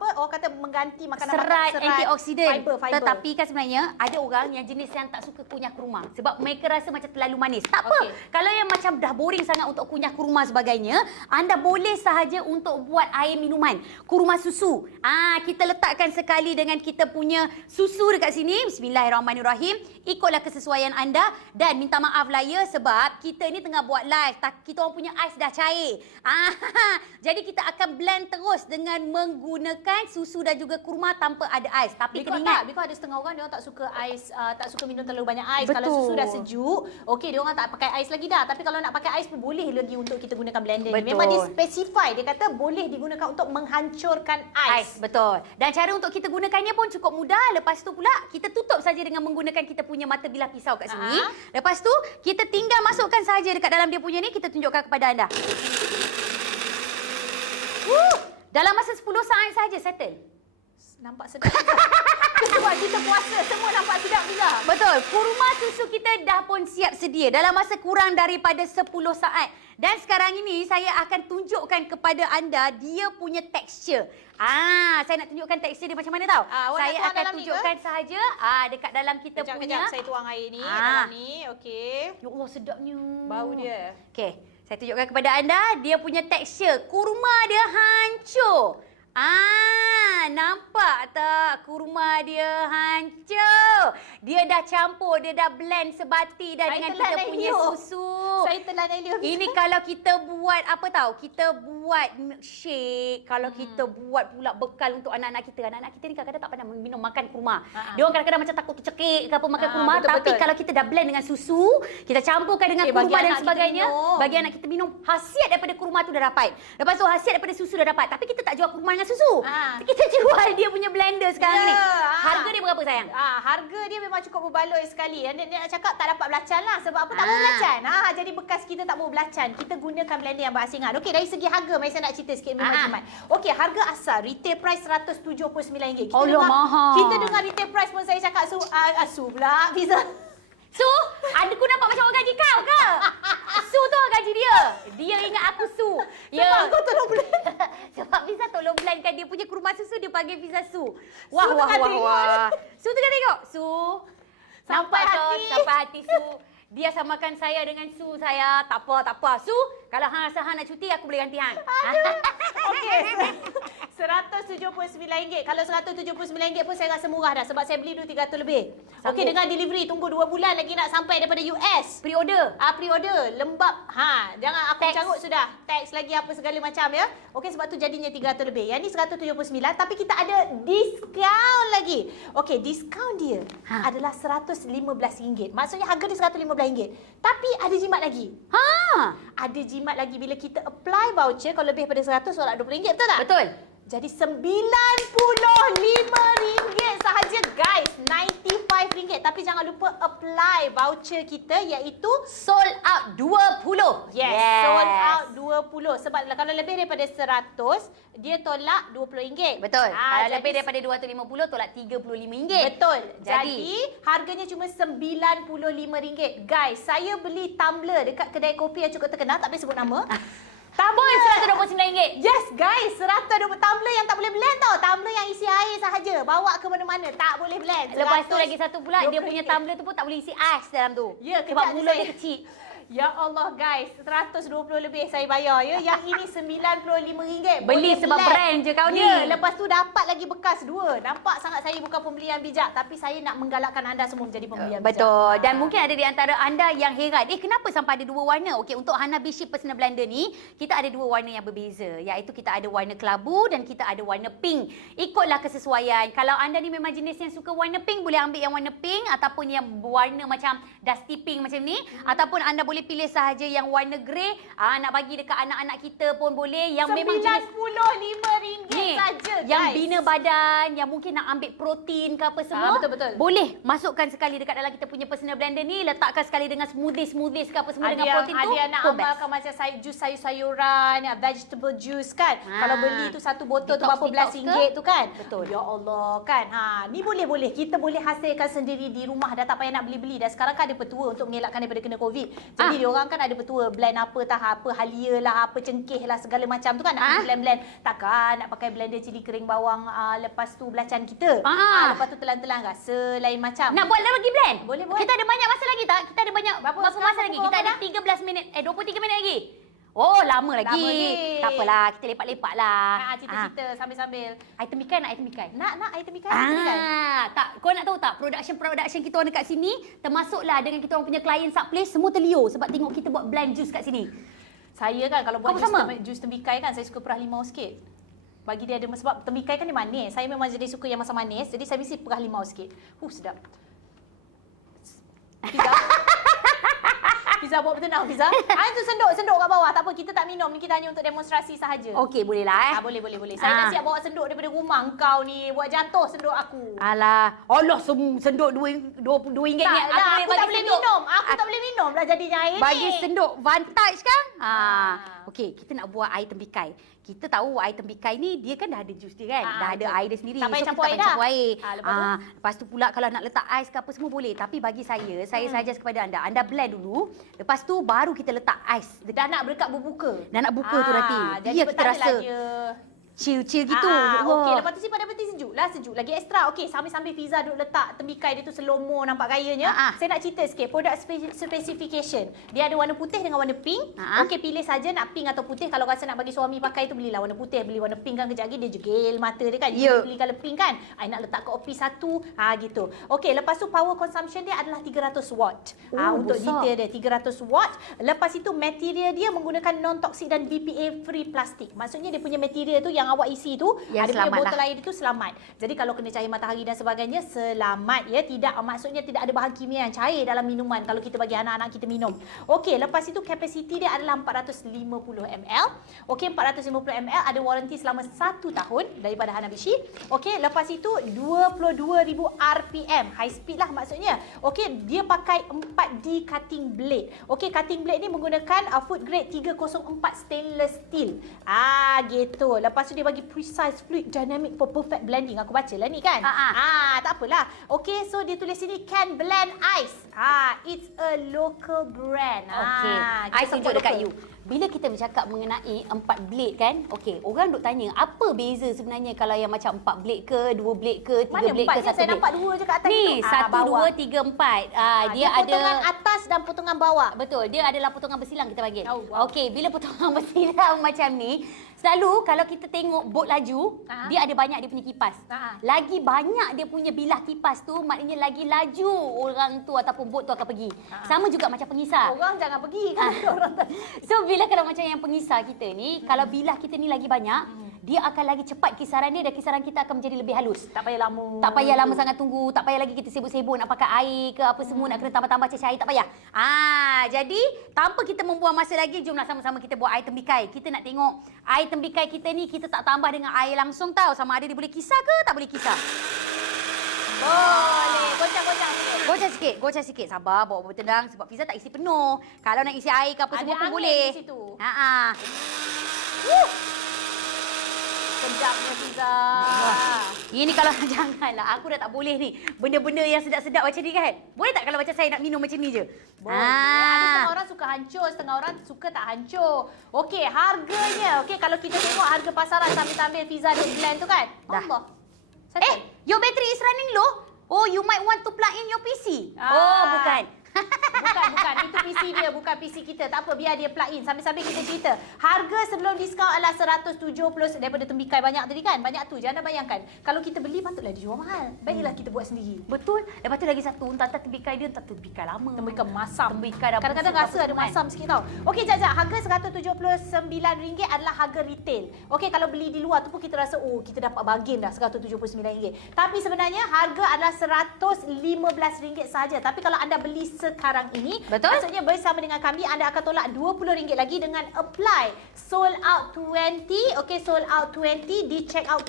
Orang kata mengganti makanan serat antioksidan. Fiber. Tetapi kan sebenarnya ada orang yang jenis yang tak suka kunyah kurma sebab mereka rasa macam terlalu manis. Tak apa. Kalau yang macam dah boring sangat untuk kunyah kurma sebagainya, anda boleh sahaja untuk buat air minuman kurma susu. Kita letakkan sekali dengan kita punya susu dekat sini. Bismillahirrahmanirrahim. Ikutlah kesesuaian anda dan minta maaf lah ya sebab kita ni tengah buat live. Kita orang punya ais dah cair. Jadi kita akan blend terus dengan menggunakan susu dan juga kurma tanpa ada ais. Tapi kena ingat, because ada setengah orang dia orang tak suka ais, tak suka minum terlalu banyak ais. Betul. Kalau susu dah sejuk, okey dia orang tak pakai ais lagi dah. Tapi kalau nak pakai ais pun boleh lagi untuk kita gunakan blender ni. Memang dia specify, dia kata boleh digunakan untuk menghancurkan ais. Betul. Dan cara untuk kita gunakannya pun cukup mudah. Lepas tu pula kita tutup saja dengan menggunakan kita punya mata bilah pisau kat sini. Lepas tu kita tinggal masukkan saja dekat dalam dia punya ni, kita tunjukkan kepada anda. Dalam masa 10 saat saja settle. Nampak sedap juga. Sebab kita puasa semua nampak sedap juga. Betul. Kurma susu kita dah pun siap sedia dalam masa kurang daripada 10 saat. Dan sekarang ini saya akan tunjukkan kepada anda dia punya tekstur. Saya nak tunjukkan tekstur dia macam mana tahu. Saya akan tunjukkan sahaja dekat dalam kita punya. Saya tuang air ni dalam ni. Okey. Ya Allah sedapnya. Bau dia. Okey. Saya tunjukkan kepada anda dia punya tekstur. Kurma dia hancur. Nampak tak kurma dia hancur. Dia dah campur, dia dah blend sebati dah dengan kita punya susu. Saya telan Elio. Ini kalau kita buat apa tahu? Kita buat milkshake, kalau kita buat pula bekal untuk anak-anak kita. Anak-anak kita ni kadang-kadang tak pandai minum makan kurma. Dia orang kadang-kadang macam takut tercekik ke apa makan kurma, tapi kalau kita dah blend dengan susu, kita campurkan dengan kurma dan sebagainya, bagi anak kita minum, khasiat daripada kurma tu dah dapat. Lepas tu khasiat daripada susu dah dapat. Tapi kita tak jual kurma dengan susu. Kita jual dia punya blender sekarang ni. Harga dia berapa sayang? Harga dia memang cukup berbaloi sekali. Dan dia nak cakap tak dapat belacan lah. Sebab apa? Tak mau belacan. Jadi bekas kita tak mau belacan. Kita gunakan blender yang berasingan. Okey, dari segi harga, mari saya nak cerita sikit memang jimat. Okey, harga asal retail price RM179. Mahal. Kita dengar retail price pun saya cakap su pula pizza. Su, aku nampak macam orang gaji kau ke? Su tu gaji dia. Dia ingat aku Su. Sebab kau tolong blend. Sebab Fiza tolong blendkan dia punya kurma susu, dia panggil Fiza Su. Wah. Su tengah tengok. Su. Sampai hati Su. Dia samakan saya dengan Su saya. Tak apa. Su, kalau hang rasa hang nak cuti, aku boleh ganti hang. Okey. RM179. Kalau RM179 pun saya rasa murah dah sebab saya beli dulu RM300 lebih. Okey, dengan delivery tunggu 2 bulan lagi nak sampai daripada US. Pre-order. Pre-order. Lembab. Jangan aku carut sudah. Tax lagi apa segala macam ya. Okey, sebab tu jadinya RM300 lebih. Yang ni RM179 tapi kita ada diskaun lagi. Okey, diskaun dia adalah RM115. Maksudnya harga dia RM115. Tapi ada jimat lagi. Ada jimat lagi bila kita apply voucher kalau lebih daripada RM100 RM20, betul tak? Betul. jadi RM95 sahaja guys. RM95. Tapi jangan lupa apply voucher kita iaitu sold out 20. Yes, sold out 20. Sebab kalau lebih daripada 100, dia tolak RM20. Betul. Kalau jadi, lebih daripada 250 tolak RM35. betul. Jadi harganya cuma RM95. Guys, saya beli tumbler dekat kedai kopi yang cukup terkenal, tak boleh sebut nama. Pun RM129. Yes guys, 120 tumbler yang tak boleh blend tau. Tumbler yang isi air sahaja. Bawa ke mana-mana, tak boleh blend. Lepas tu lagi satu pula, dia punya tumbler tu pun tak boleh isi ais dalam tu. Ya, sebab mulut dia kecil. Ya Allah guys, 120 lebih saya bayar ya. Yang ini RM95. Beli sebab brand je kau ni. Ya, lepas tu dapat lagi bekas 2. Nampak sangat saya bukan pembeli yang bijak, tapi saya nak menggalakkan anda semua menjadi pembeli yang bijak. Betul. Dan mungkin ada di antara anda yang heran, kenapa sampai ada 2 warna? Okey, untuk Hanabishi Personal Blender ni, kita ada 2 warna yang berbeza, iaitu kita ada warna kelabu dan kita ada warna pink. Ikutlah kesesuaian. Kalau anda ni memang jenis yang suka warna pink, boleh ambil yang warna pink ataupun yang warna macam dusty pink macam ni, ataupun anda boleh pilih sahaja yang warna grey. Nak bagi dekat anak-anak kita pun boleh, yang memang jenis RM95 saja guys. Yang bina badan, yang mungkin nak ambil protein ke apa semua. Betul-betul. Boleh masukkan sekali dekat dalam kita punya personal blender ni, letakkan sekali dengan smoothies ke apa semua dengan protein tu. Ada yang nak amalkan macam jus sayur-sayuran, vegetable juice kan. Kalau beli tu satu botol tu berapa belas ringgit tu kan. Betul. Ya Allah kan. Ni boleh. Kita boleh hasilkan sendiri di rumah, dah tak payah nak beli-beli. Dan sekarang kan ada petua untuk mengelakkan daripada kena COVID. Jadi diorang kan ada petua blend apa halia lah, apa cengkeh lah, segala macam tu kan nak blend. Takkan nak pakai blender cili kering bawang lepas tu belacan kita. Lepas tu telan-telan rasa lain macam. Nak buat lagi blend? Boleh buat. Kita ada banyak masa lagi tak? Kita ada banyak berapa masa lagi? Kita ada 13 minit 23 minit lagi. Oh, lama lagi. Tak apalah, kita lepak-lepak lah. Cerita-cerita sambil-sambil. Item ikan nak item ikan? Nak item ikan. Tak, kau nak tahu tak, production kita orang dekat sini, termasuklah dengan kita orang punya klien Subplace, semua terliur sebab tengok kita buat blend juice kat sini. Saya kan kalau buat jus tembikai kan, saya suka perah limau sikit. Bagi dia ada, sebab tembikai kan dia manis. Saya memang jadi suka yang masam manis, jadi saya mesti perah limau sikit. Sedap. Fiza buat bertenang, Fiza. Itu senduk kat bawah. Tak apa, kita tak minum ni, kita hanya untuk demonstrasi sahaja. Okey, bolehlah Boleh. Saya dah siap bawa senduk daripada rumah. Engkau ni buat jatuh senduk aku. Allah, senduk RM2 ni. Aku tak boleh minum. Aku tak boleh minum dah jadinya air ni. Bagi senduk Vantage kan? Okey, kita nak buat air tembikai. Kita tahu air tembikai ni dia kan dah ada jus dia kan. Dah ada air dia sendiri. Tak payah campur air dah. Lepas tu pula kalau nak letak ais ke apa semua boleh. Tapi bagi saya suggest kepada anda blend dulu. Lepas tu baru kita letak ais. Dah nak berdekat berbuka. Dah nak buka tu nanti. Dia kita rasa chill gitu. Okey, lepas tu simpan dalam peti sejuk lagi ekstra. Okey, sambil-sambil Fiza duk letak tembikai dia tu slow-mo nampak gayanya. Saya nak cerita sikit product specification. Dia ada warna putih dengan warna pink. Okey, pilih saja nak pink atau putih. Kalau rasa nak bagi suami pakai tu belilah warna putih, beli warna pink kan kejap lagi dia jegel mata dia kan. Beli color pink kan. I nak letak kat office satu. Gitu. Okey, lepas tu power consumption dia adalah 300 watt. Untuk detail dia 300 watt. Lepas itu material dia menggunakan non-toxic dan BPA free plastik. Maksudnya dia punya material tu yang awak isi tu, ada punya botol air itu selamat. Jadi kalau kena cahaya matahari dan sebagainya, selamat ya. Tidak, maksudnya tidak ada bahan kimia yang cair dalam minuman kalau kita bagi anak-anak kita minum. Okey, lepas itu capacity dia adalah 450 ml. Okey, 450 ml, ada warranty selama 1 tahun daripada Hanabishi. Okey, lepas itu 22,000 RPM, high speed lah maksudnya. Okey, dia pakai 4D cutting blade. Okey, cutting blade ni menggunakan food grade 304 stainless steel. Gitu. Lepas tu dia bagi precise, fluid, dynamic for perfect blending. Aku baca lah ni kan. Tak apalah. Okay, so dia tulis sini can blend ice. It's a local brand. Okay. I tunjuk dekat you. Bila kita bercakap mengenai 4 blade kan, okey, orang duk tanya apa beza sebenarnya kalau yang macam 4 blade ke, 2 blade ke, 3 blade ke, 1 blade. Saya nampak 2 je kat atas ni, 1, 2, 3, 4. Dia ada potongan atas dan potongan bawah. Betul, dia adalah potongan bersilang kita panggil. Okey, bila potongan bersilang macam ni, selalu kalau kita tengok bot laju, dia ada banyak dia punya kipas. Lagi banyak dia punya bilah kipas tu, maknanya lagi laju orang tu ataupun bot tu akan pergi. Sama juga macam pengisar. Orang jangan pergi kan. So bila kalau macam yang pengisar kita ni, kalau bilah kita ni lagi banyak, dia akan lagi cepat kisaran dia dan kisaran kita akan menjadi lebih halus. Tak payah lama. Tak payah lama sangat tunggu, tak payah lagi kita sibuk-sibuk nak pakai air ke apa semua, nak kena tambah-tambah cair air, tak payah. Jadi tanpa kita membuang masa lagi, jomlah sama-sama kita buat air tembikai. Kita nak tengok air tembikai kita ni kita tak tambah dengan air langsung tau. Sama ada dia boleh kisar ke tak boleh kisar. Boleh. Goncang-goncang sikit. Goncang sikit. Sabar, bawa bertenang sebab pizza tak isi penuh. Kalau nak isi air ke apa semua pun boleh. Ada angin di situ. Sedapnya pizza. Ini kalau janganlah, aku dah tak boleh ni. Benda-benda yang sedap-sedap macam ni kan. Boleh tak kalau macam saya nak minum macam ni je? Boleh. Ada setengah orang suka hancur, setengah orang suka tak hancur. Okey, harganya. Okey, kalau kita tengok harga pasaran sambil ambil pizza di blend tu kan. Dah. Allah. Your battery is running low? Oh, you might want to plug in your PC. Oh, bukan. Bukan. Itu PC dia, bukan PC kita. Tak apa, biar dia plug in. Sambil-sambil kita cerita. Harga sebelum diskaun adalah 170 daripada tembikai banyak tadi kan. Banyak tu. Jangan bayangkan. Kalau kita beli, patutlah dia jual mahal. Baiklah kita buat sendiri. Betul. Lepas tu lagi satu, entah tembikai dia, entah tembikai lama. Tembikai masam. Tembikai dah kadang-kadang rasa ada masam sikit tau. Okey, jap. Harga RM179 adalah harga retail. Okey, kalau beli di luar tu pun kita rasa, oh kita dapat bargain dah RM179. Tapi sebenarnya harga adalah RM115 sahaja. Tapi kalau anda beli sekarang ini, betul? Maksudnya bersama dengan kami anda akan tolak RM20 lagi dengan apply sold out 20. Okey, sold out 20 di check out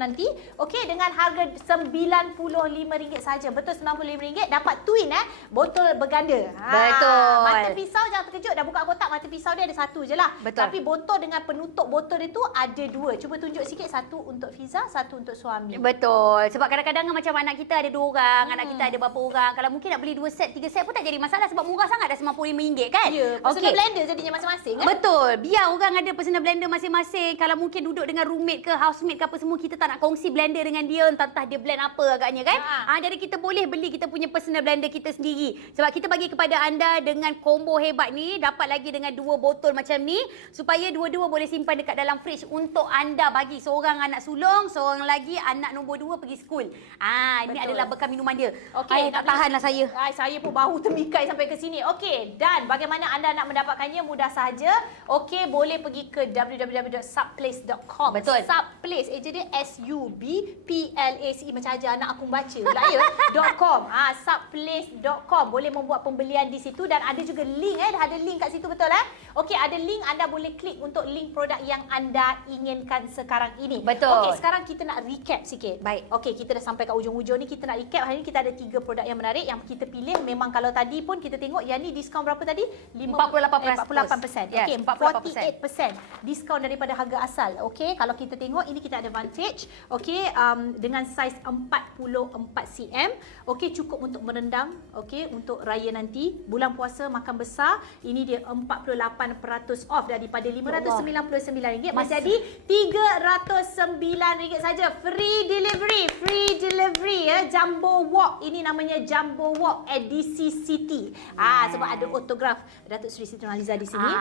nanti. Okey, dengan harga RM95 saja. Betul, RM95 dapat twin botol berganda. Betul. Mata pisau jangan terkejut, dah buka kotak mata pisau dia ada satu je lah. Betul. Tapi botol dengan penutup botol itu ada dua. Cuba tunjuk sikit, satu untuk Fiza, satu untuk suami. Betul. Sebab kadang-kadang macam anak kita ada 2 orang, anak kita ada berapa orang. Kalau mungkin nak beli 2 set, 3 set pun tak jadi masalah sebab murah sangat dah RM95 kan? Ya, personal blender jadinya masing-masing kan? Betul. Biar orang ada personal blender masing-masing. Kalau mungkin duduk dengan roommate ke housemate ke apa semua, kita tak nak kongsi blender dengan dia, entah dia blend apa agaknya kan? Jadi kita boleh beli kita punya personal blender kita sendiri. Sebab kita bagi kepada anda dengan combo hebat ni, dapat lagi dengan 2 botol macam ni supaya dua-dua boleh simpan dekat dalam fridge untuk anda bagi seorang anak sulung, seorang lagi anak nombor 2 pergi school. Ini adalah bekal minuman dia. Okey, tak tahanlah saya. Saya pun bahu termikai sampai ke sini. Okey, dan bagaimana anda nak mendapatkannya? Mudah sahaja. Okey, boleh pergi ke www.subplace.com. Betul. Subplace, dia SUBPLACE macam aja anak aku baca pula ya. .com. Subplace.com. Boleh membuat pembelian di situ dan ada juga link ada link kat situ, betul Okey, ada link, anda boleh klik untuk link produk yang anda inginkan sekarang ini. Betul. Okey, sekarang kita nak recap sikit. Baik. Okey, kita dah sampai kat ujung-ujung ni, kita nak recap. Hari ni kita ada 3 produk yang menarik yang kita pilih. Memang kalau tadi pun kita tengok yang ni diskaun berapa tadi? 48%. Okey, 48%. 48% diskaun daripada harga asal. Okey, kalau kita tengok ini kita ada Vantage. Okey, dengan saiz 44 cm. Okey, cukup untuk merendam. Okey, untuk raya nanti bulan puasa makan besar. Ini dia 48% off daripada RM599 menjadi RM309 saja. Free delivery ya. Jumbo Walk. Ini namanya Jumbo Walk edisi City. Sebab ada autograf Datuk Seri Siti Nurhaliza di sini.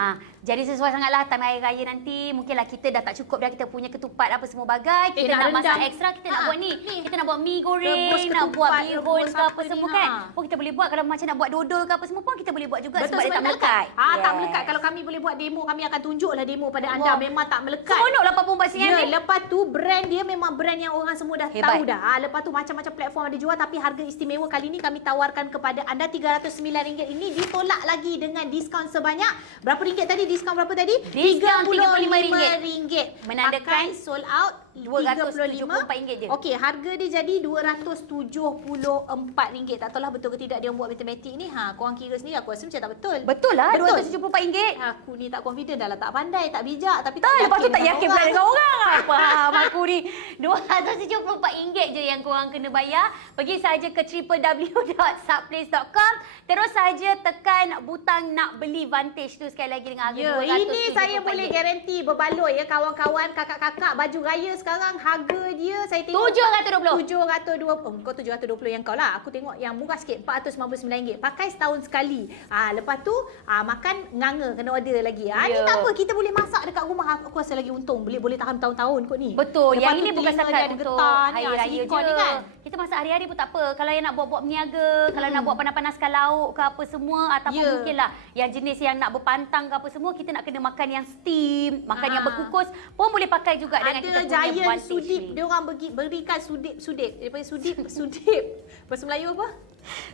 Jadi sesuai sangatlah time air raya nanti. Mungkinlah kita dah tak cukup dah kita punya ketupat apa semua bagai. Kita nak masak ekstra, kita nak buat ni. Kita nak buat mi goreng, nak buat bihun ke apa semua kan. Kita boleh buat kalau macam nak buat dodol ke apa semua pun kita boleh buat juga. Betul, sebab dia tak melekat. Tak melekat. Kalau kami boleh buat demo, kami akan tunjuklah demo pada anda. Memang tak melekat. Seronoklah 84 cm ni. Lepas tu brand dia memang brand yang orang semua dah tahu dah. Lepas tu macam-macam platform ada jual, tapi harga istimewa kali ni kami tawarkan kepada anda RM309 ini ditolak lagi dengan diskaun sebanyak berapa ringgit tadi? Diskaun berapa tadi? Diskaun RM35. Menandakan sold out RM274 je. Okey, harga dia jadi RM274. Tak tahulah betul ke tidak dia buat matematik ni. Korang kira sendiri, aku rasa macam tak betul. Betul lah, RM274. Aku ni tak confident dah lah, tak pandai, tak bijak, tapi lepas tu tak yakin pula dengan orang. Faham aku ni. RM274 je yang korang kena bayar. Pergi saja ke www.subplace.com. Terus saja tekan butang nak beli Vantage tu sekali lagi dengan harga RM274. Ini saya boleh garanti berbaloi ya kawan-kawan, kakak-kakak, baju raya sekarang harga dia saya tengok RM720. Kau 720 yang kau lah. Aku tengok yang murah sikit RM499. Pakai setahun sekali. Lepas tu makan nganga kena order lagi. Ni tak apa, kita boleh masak dekat rumah. Aku rasa lagi untung. Boleh tahan tahun-tahun kot ni. Betul. Lepas yang tu ini bukan telinga setakat dia ada untuk getah ni, hari raya silikon je. ni kan. Kita masak hari-hari pun tak apa. Kalau yang nak buat-buat berniaga, kalau nak buat panas-panaskan lauk ke apa semua, ataupun mungkinlah yang jenis yang nak berpantang ke apa semua, kita nak kena makan yang steam, makan yang berkukus pun boleh pakai juga dengan kita punya Giant advantage sudip. ni. Dia orang berikan sudip. Daripada sudip. Bahasa Melayu apa?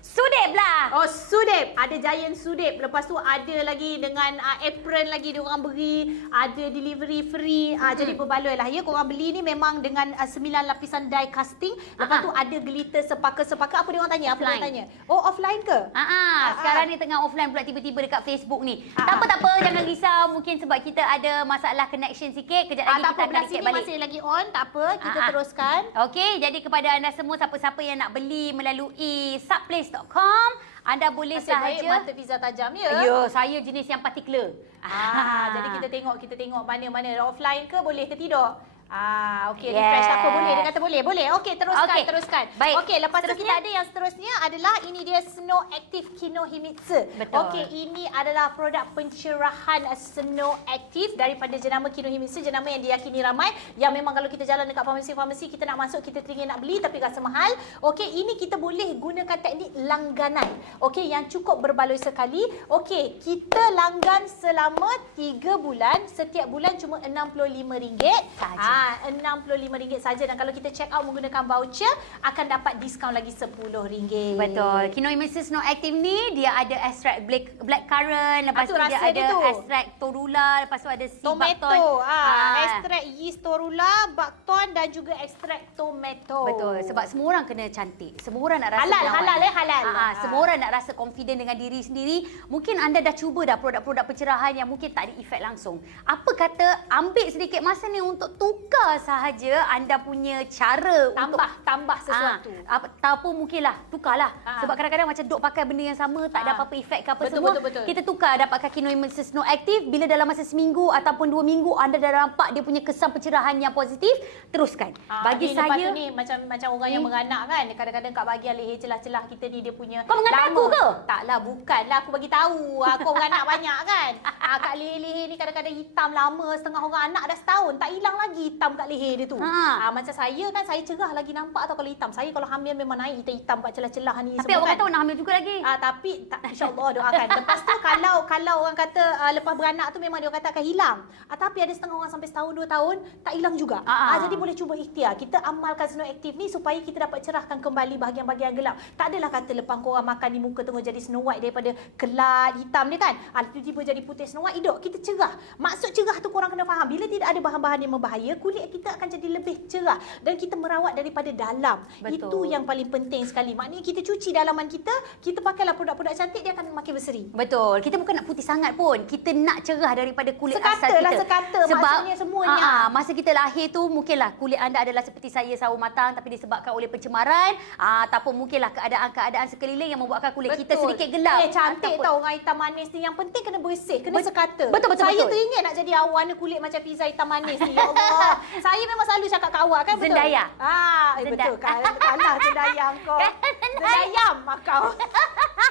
Sudip lah. Oh, sudip. Ada giant sudip. Lepas tu ada lagi dengan apron lagi dia orang beri. Ada delivery free. Jadi berbaloi lah. Ya, korang beli ni memang dengan 9 lapisan die casting. Lepas tu ada glitter sepaka-sepaka. Apa dia orang tanya? Apa dia orang tanya? Oh, offline ke? Sekarang ni tengah offline pula tiba-tiba dekat Facebook ni. Tak apa, jangan risau. Mungkin sebab kita ada masalah connection sikit. Kejap lagi kita akan reset balik. Masih lagi on. Tak apa, kita teruskan. Okey, jadi kepada anda semua, siapa-siapa yang nak beli melalui subplace.com, anda boleh sahaja. Mata pizza tajam ya? Ya, saya jenis yang particular. Jadi kita tengok mana-mana offline ke boleh ke tidak. Okey, refresh tak apa boleh. Dia kata boleh. Okey, teruskan. Baik. Okey, lepas tu kita ada yang seterusnya adalah ini dia Snow Active Kinohimitsu. Betul. Okey, ini adalah produk pencerahan Snow Active daripada jenama Kinohimitsu, jenama yang diyakini ramai. Yang memang kalau kita jalan dekat farmasi-farmasi, kita nak masuk, kita teringin nak beli tapi rasa mahal. Okey, ini kita boleh gunakan teknik langganan. Okey, yang cukup berbaloi sekali. Okey, kita langgan selama 3 bulan. Setiap bulan cuma RM65 saja. RM65 saja, dan kalau kita check out menggunakan voucher akan dapat diskaun lagi RM10. Betul. Kinohimitsu Snow Active ni dia ada extract blackcurrant, lepas tu dia ada extract torula, lepas tu ada sea tomato, buckthorn. Extract yeast torula, buckthorn dan juga extract tomato. Betul. Sebab semua orang kena cantik. Semua orang nak rasa halal. Semua orang nak rasa confident dengan diri sendiri. Mungkin anda dah cuba dah produk-produk pencerahan yang mungkin tak ada efek langsung. Apa kata ambil sedikit masa ni untuk tukar sahaja anda punya cara tambah sesuatu. Ataupun mungkinlah tukarlah. Sebab kadang-kadang macam duk pakai benda yang sama, tak ada apa-apa efek ke apa semua. Betul. Kita tukar, dapatkan Kinohimitsu Snow Active. Bila dalam masa seminggu ataupun 2 minggu anda dah nampak dia punya kesan pencerahan yang positif, teruskan. Bagi saya ni macam orang yang beranak kan, kadang-kadang kat bahagian leher celah-celah kita ni dia punya. Kau mengata aku ke? Taklah, bukanlah, aku bagi tahu. Kau beranak banyak kan. Kat leher-leher ni kadang-kadang hitam lama, setengah orang anak dah setahun tak hilang lagi hitam kat leher dia tu. Macam saya kan, saya cerah lagi nampak tau kalau hitam. Saya kalau hamil memang naik hitam-hitam kat celah-celah ni. Tapi awak kata nak hamil juga lagi. Tapi insya-Allah doakan. Lepas tu kalau orang kata lepas beranak tu memang dia kata akan hilang. Tapi ada setengah orang sampai setahun 2 tahun tak hilang juga. Jadi boleh cuba ikhtiar. Kita amalkan Snow Active ni supaya kita dapat cerahkan kembali bahagian-bahagian gelap. Tak adalah kata lepas korang makan ni muka tengok jadi Snow White daripada kelat hitam ni kan. Tiba-tiba jadi putih Snow White. Hidup kita cerah. Maksud cerah tu korang kena faham. Bila tidak ada bahan-bahan yang berbahaya, kulit kita akan jadi lebih cerah dan kita merawat daripada dalam. Betul. Itu yang paling penting sekali. Maknanya kita cuci dalaman kita, kita pakailah produk-produk cantik, dia akan makin berseri. Betul. Kita bukan nak putih sangat pun. Kita nak cerah daripada kulit asal kita. Sekata. Sebab maksudnya semuanya. Masa kita lahir tu mungkinlah kulit anda adalah seperti saya sawo matang, tapi disebabkan oleh pencemaran ataupun mungkinlah keadaan-keadaan sekeliling yang membuatkan kulit kita sedikit gelap. Cantik tau orang hitam manis ni. Yang penting kena bersih, kena sekata. Betul. Saya teringin nak jadi warna kulit macam pizza hitam manis ni. Ya Allah. Saya memang selalu cakap kat awak kan, betul? Zendaya. Betul. Kalah Zendaya kau. Zendayam kau.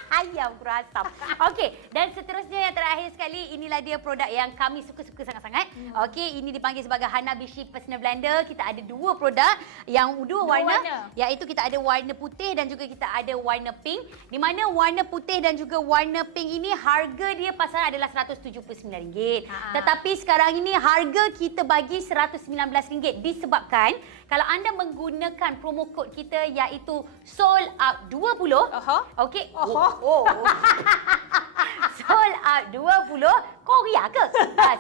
Ayam kurasam. Okey, dan seterusnya yang terakhir sekali, inilah dia produk yang kami suka-suka sangat-sangat. Okey, ini dipanggil sebagai Hanabishi Personal Blender. Kita ada 2 produk yang dua warna, iaitu kita ada warna putih dan juga kita ada warna pink. Di mana warna putih dan juga warna pink ini harga dia pasaran adalah RM179. Tetapi sekarang ini harga kita bagi RM119 disebabkan kalau anda menggunakan promo kod kita iaitu Sold Out 20. Okey. Sold Out 20. Korea ke?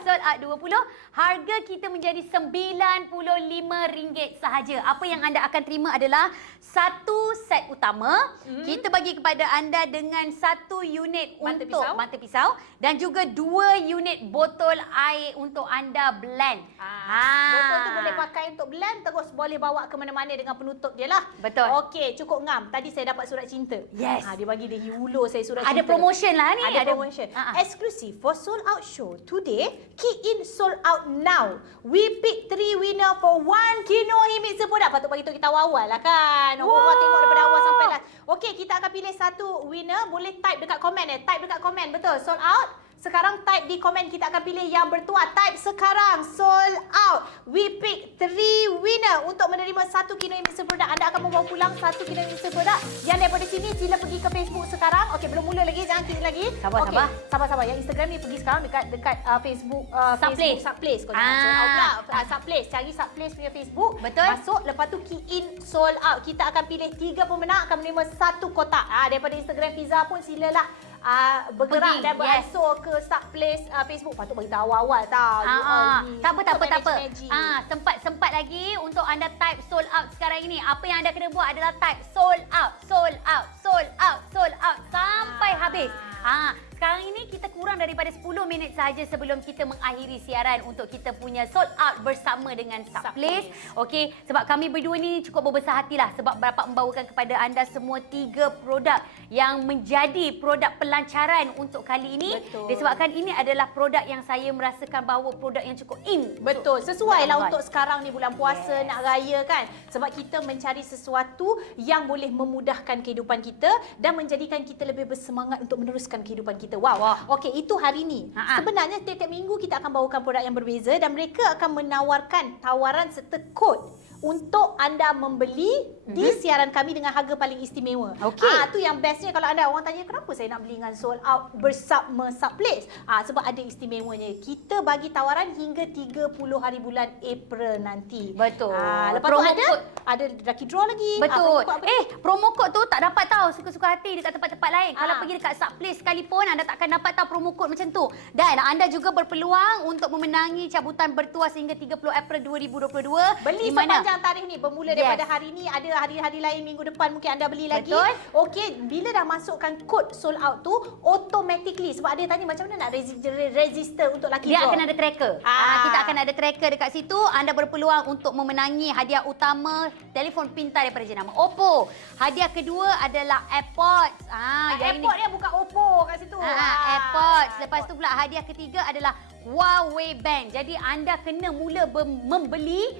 Sold Out 20. Harga kita menjadi RM95 sahaja. Apa yang anda akan terima adalah 1 set utama. Kita bagi kepada anda dengan 1 unit untuk mata pisau dan juga 2 unit botol air untuk anda blend. Botol tu boleh pakai untuk blend, terus boleh bawa ke mana-mana dengan penutup dia lah. Betul. Okey, cukup ngam. Tadi saya dapat surat cinta. Yes. Dia bagi dia hulur saya surat cinta. Ada promotion lah ni. Ada promotion. Exclusive for Sold Out Show. Today, key in Sold Out out now. We pick 3 winner for 1 Kinohimitsu product. Patut bagi tahu kita awal lah kan. Orang tengok daripada awal sampai last. Okey, kita akan pilih satu winner. Boleh type dekat komen Type dekat komen. Betul, sold out. Sekarang type di komen, kita akan pilih yang bertuah. Type sekarang, sold out. We pick 3 winner untuk menerima 1 Kinohimitsu product. Anda akan membawa pulang 1 Kinohimitsu product. Yang daripada sini, sila pergi ke Facebook sekarang. Okey, belum mula lagi, jangan klik lagi. Sabar. Yang Instagram ni pergi sekarang dekat Facebook Subplace. Kau jangan sold out pula. Subplace, cari Subplace punya Facebook. Betul. Masuk, lepas tu key in sold out. Kita akan pilih 3 pemenang akan menerima 1 kotak. Daripada Instagram Fiza pun silalah bergerak dan beransur ke Subplace Facebook. Patut bagi tahu awal tau. Tak apa. Sempat lagi untuk anda type sold out sekarang ini. Apa yang anda kena buat adalah type sold out sampai habis. Sekarang ini kita kurang daripada 10 minit sahaja sebelum kita mengakhiri siaran untuk kita punya sold out bersama dengan Subplace. Okey, sebab kami berdua ni cukup berbesar hatilah sebab dapat membawakan kepada anda semua 3 produk yang menjadi produk pelancaran untuk kali ini. Betul. Disebabkan ini adalah produk yang saya merasakan bahawa produk yang cukup in. Betul, sesuai lah untuk sekarang ni bulan puasa, nak raya kan. Sebab kita mencari sesuatu yang boleh memudahkan kehidupan kita dan menjadikan kita lebih bersemangat untuk meneruskan kehidupan kita. Wow. Okey, itu hari ni. Sebenarnya setiap minggu kita akan bawakan produk yang berbeza dan mereka akan menawarkan tawaran serta kod untuk anda membeli di siaran kami dengan harga paling istimewa. Tu yang bestnya kalau anda orang tanya kenapa saya nak beli dengan sold out bersama Subplace. Sebab ada istimewanya. Kita bagi tawaran hingga 30 hari bulan April nanti. Betul. Lepas promo tu ada lucky draw lagi. Betul. Promo kod tu tak dapat tahu suka-suka hati dekat tempat-tempat lain. Kalau pergi dekat Subplace sekalipun anda takkan dapat tahu promo kod macam tu. Dan anda juga berpeluang untuk memenangi cabutan bertuah sehingga 30 April 2022. Beli sepanjang tarikh ni bermula daripada hari ni, ada hari-hari lain minggu depan mungkin anda beli lagi. Betul. Okey, bila dah masukkan kod sold out tu automatically sebab ada tanya macam mana nak register untuk lucky draw. Dia akan ada tracker. Kita akan ada tracker dekat situ. Anda berpeluang untuk memenangi hadiah utama telefon pintar daripada jenama Oppo. Hadiah kedua adalah AirPods. AirPods dia bukan Oppo kat situ. AirPods. Lepas tu pula hadiah ketiga adalah Huawei Band. Jadi anda kena mula membeli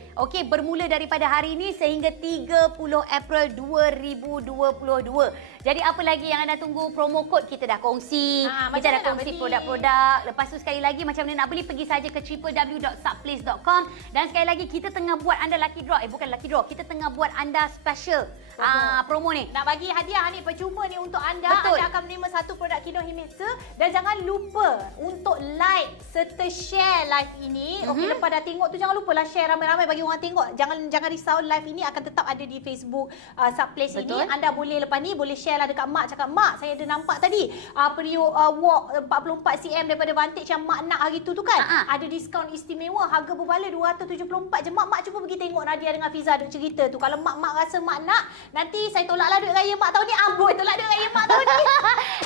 bermula daripada hari ini sehingga 30 April 2022. Jadi apa lagi yang anda tunggu? Promo kod kita dah kongsi. Kita dah kongsi produk-produk. Lepas tu sekali lagi macam mana nak beli, pergi saja ke www.subplace.com dan sekali lagi kita tengah buat anda lucky draw. Bukan lucky draw. Kita tengah buat anda special promo ni. Nak bagi hadiah ni percuma ni untuk anda. Betul. Anda akan menerima 1 produk Kinohimitsu dan jangan lupa untuk like serta share live ini. Okey, lepas dah tengok tu jangan lupalah share ramai-ramai bagi orang tengok. Jangan risau, live ini akan tetap ada di Facebook Subplace ini. Anda boleh lepas ni boleh share lah dekat mak, cakap mak saya ada nampak tadi periuk walk 44 cm daripada Vantage yang mak nak hari tu kan. Ada diskaun istimewa harga berbala 274 je. Mak cuba pergi tengok Nadia dengan Fiza duk cerita tu. Kalau mak rasa mak nak, nanti saya tolaklah duit raya mak tahun ni. Amboi, tolak duit raya mak tahun ni.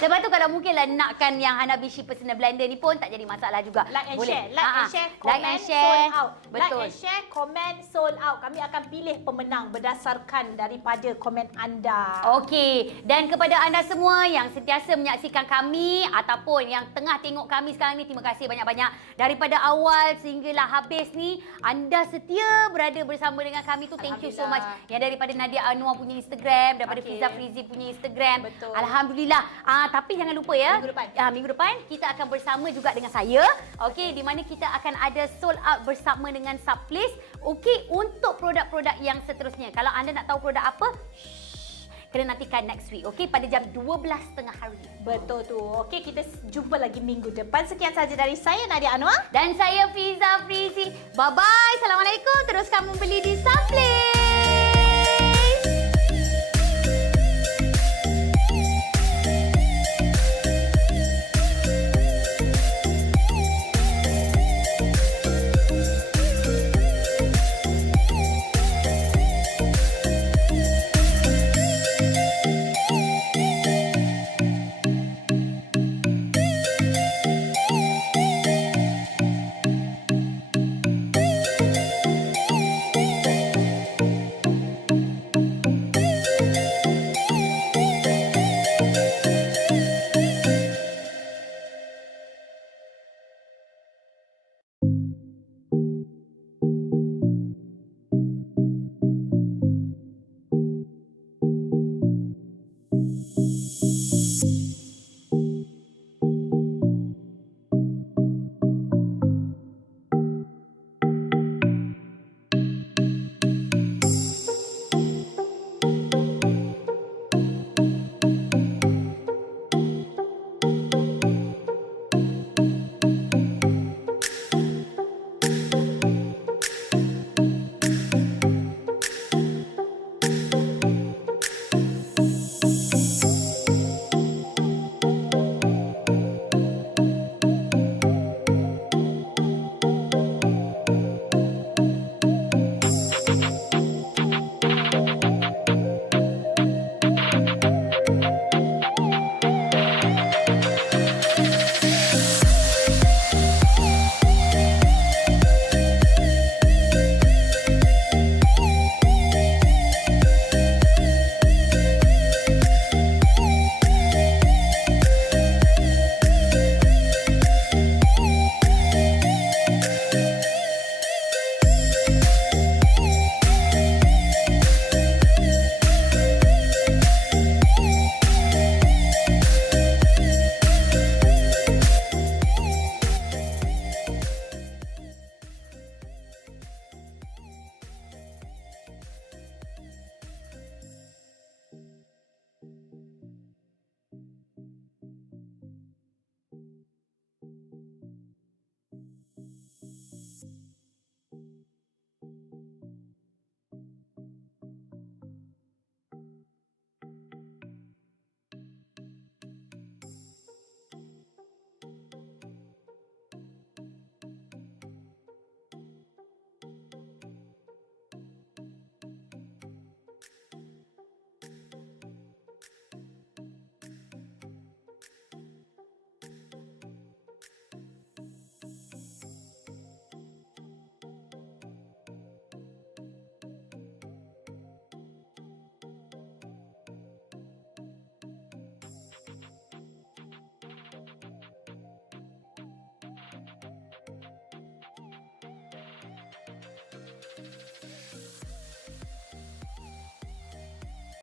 Lepas tu kalau mungkinlah nakkan yang Hanabishi personal blender ni pun tak jadi masalah juga. Like and boleh. share, comment, sold out. Betul. Like and share, comment, sold out. Kami akan pilih pemenang berdasarkan daripada komen anda. Okey, dan kepada anda semua yang sentiasa menyaksikan kami ataupun yang tengah tengok kami sekarang ni, terima kasih banyak-banyak. Daripada awal sehinggalah habis ni, anda setia berada bersama dengan kami tu. Thank you so much. Yang daripada Nadia Anwar punya Instagram, daripada Fiza Frizi punya Instagram. Betul. Alhamdulillah. Tapi jangan lupa ya, minggu depan kita akan bersama juga dengan saya. Okey, di mana kita akan ada sold out bersama dengan Subplace. Okey, untuk produk-produk yang seterusnya. Kalau anda nak tahu produk apa, kena nantikan next week. Okey, pada jam 12.30 hari. Betul tu. Okey, kita jumpa lagi minggu depan. Sekian saja dari saya, Nadia Anwar. Dan saya, Fiza Frizi. Bye-bye. Assalamualaikum. Teruskan membeli di Subplace.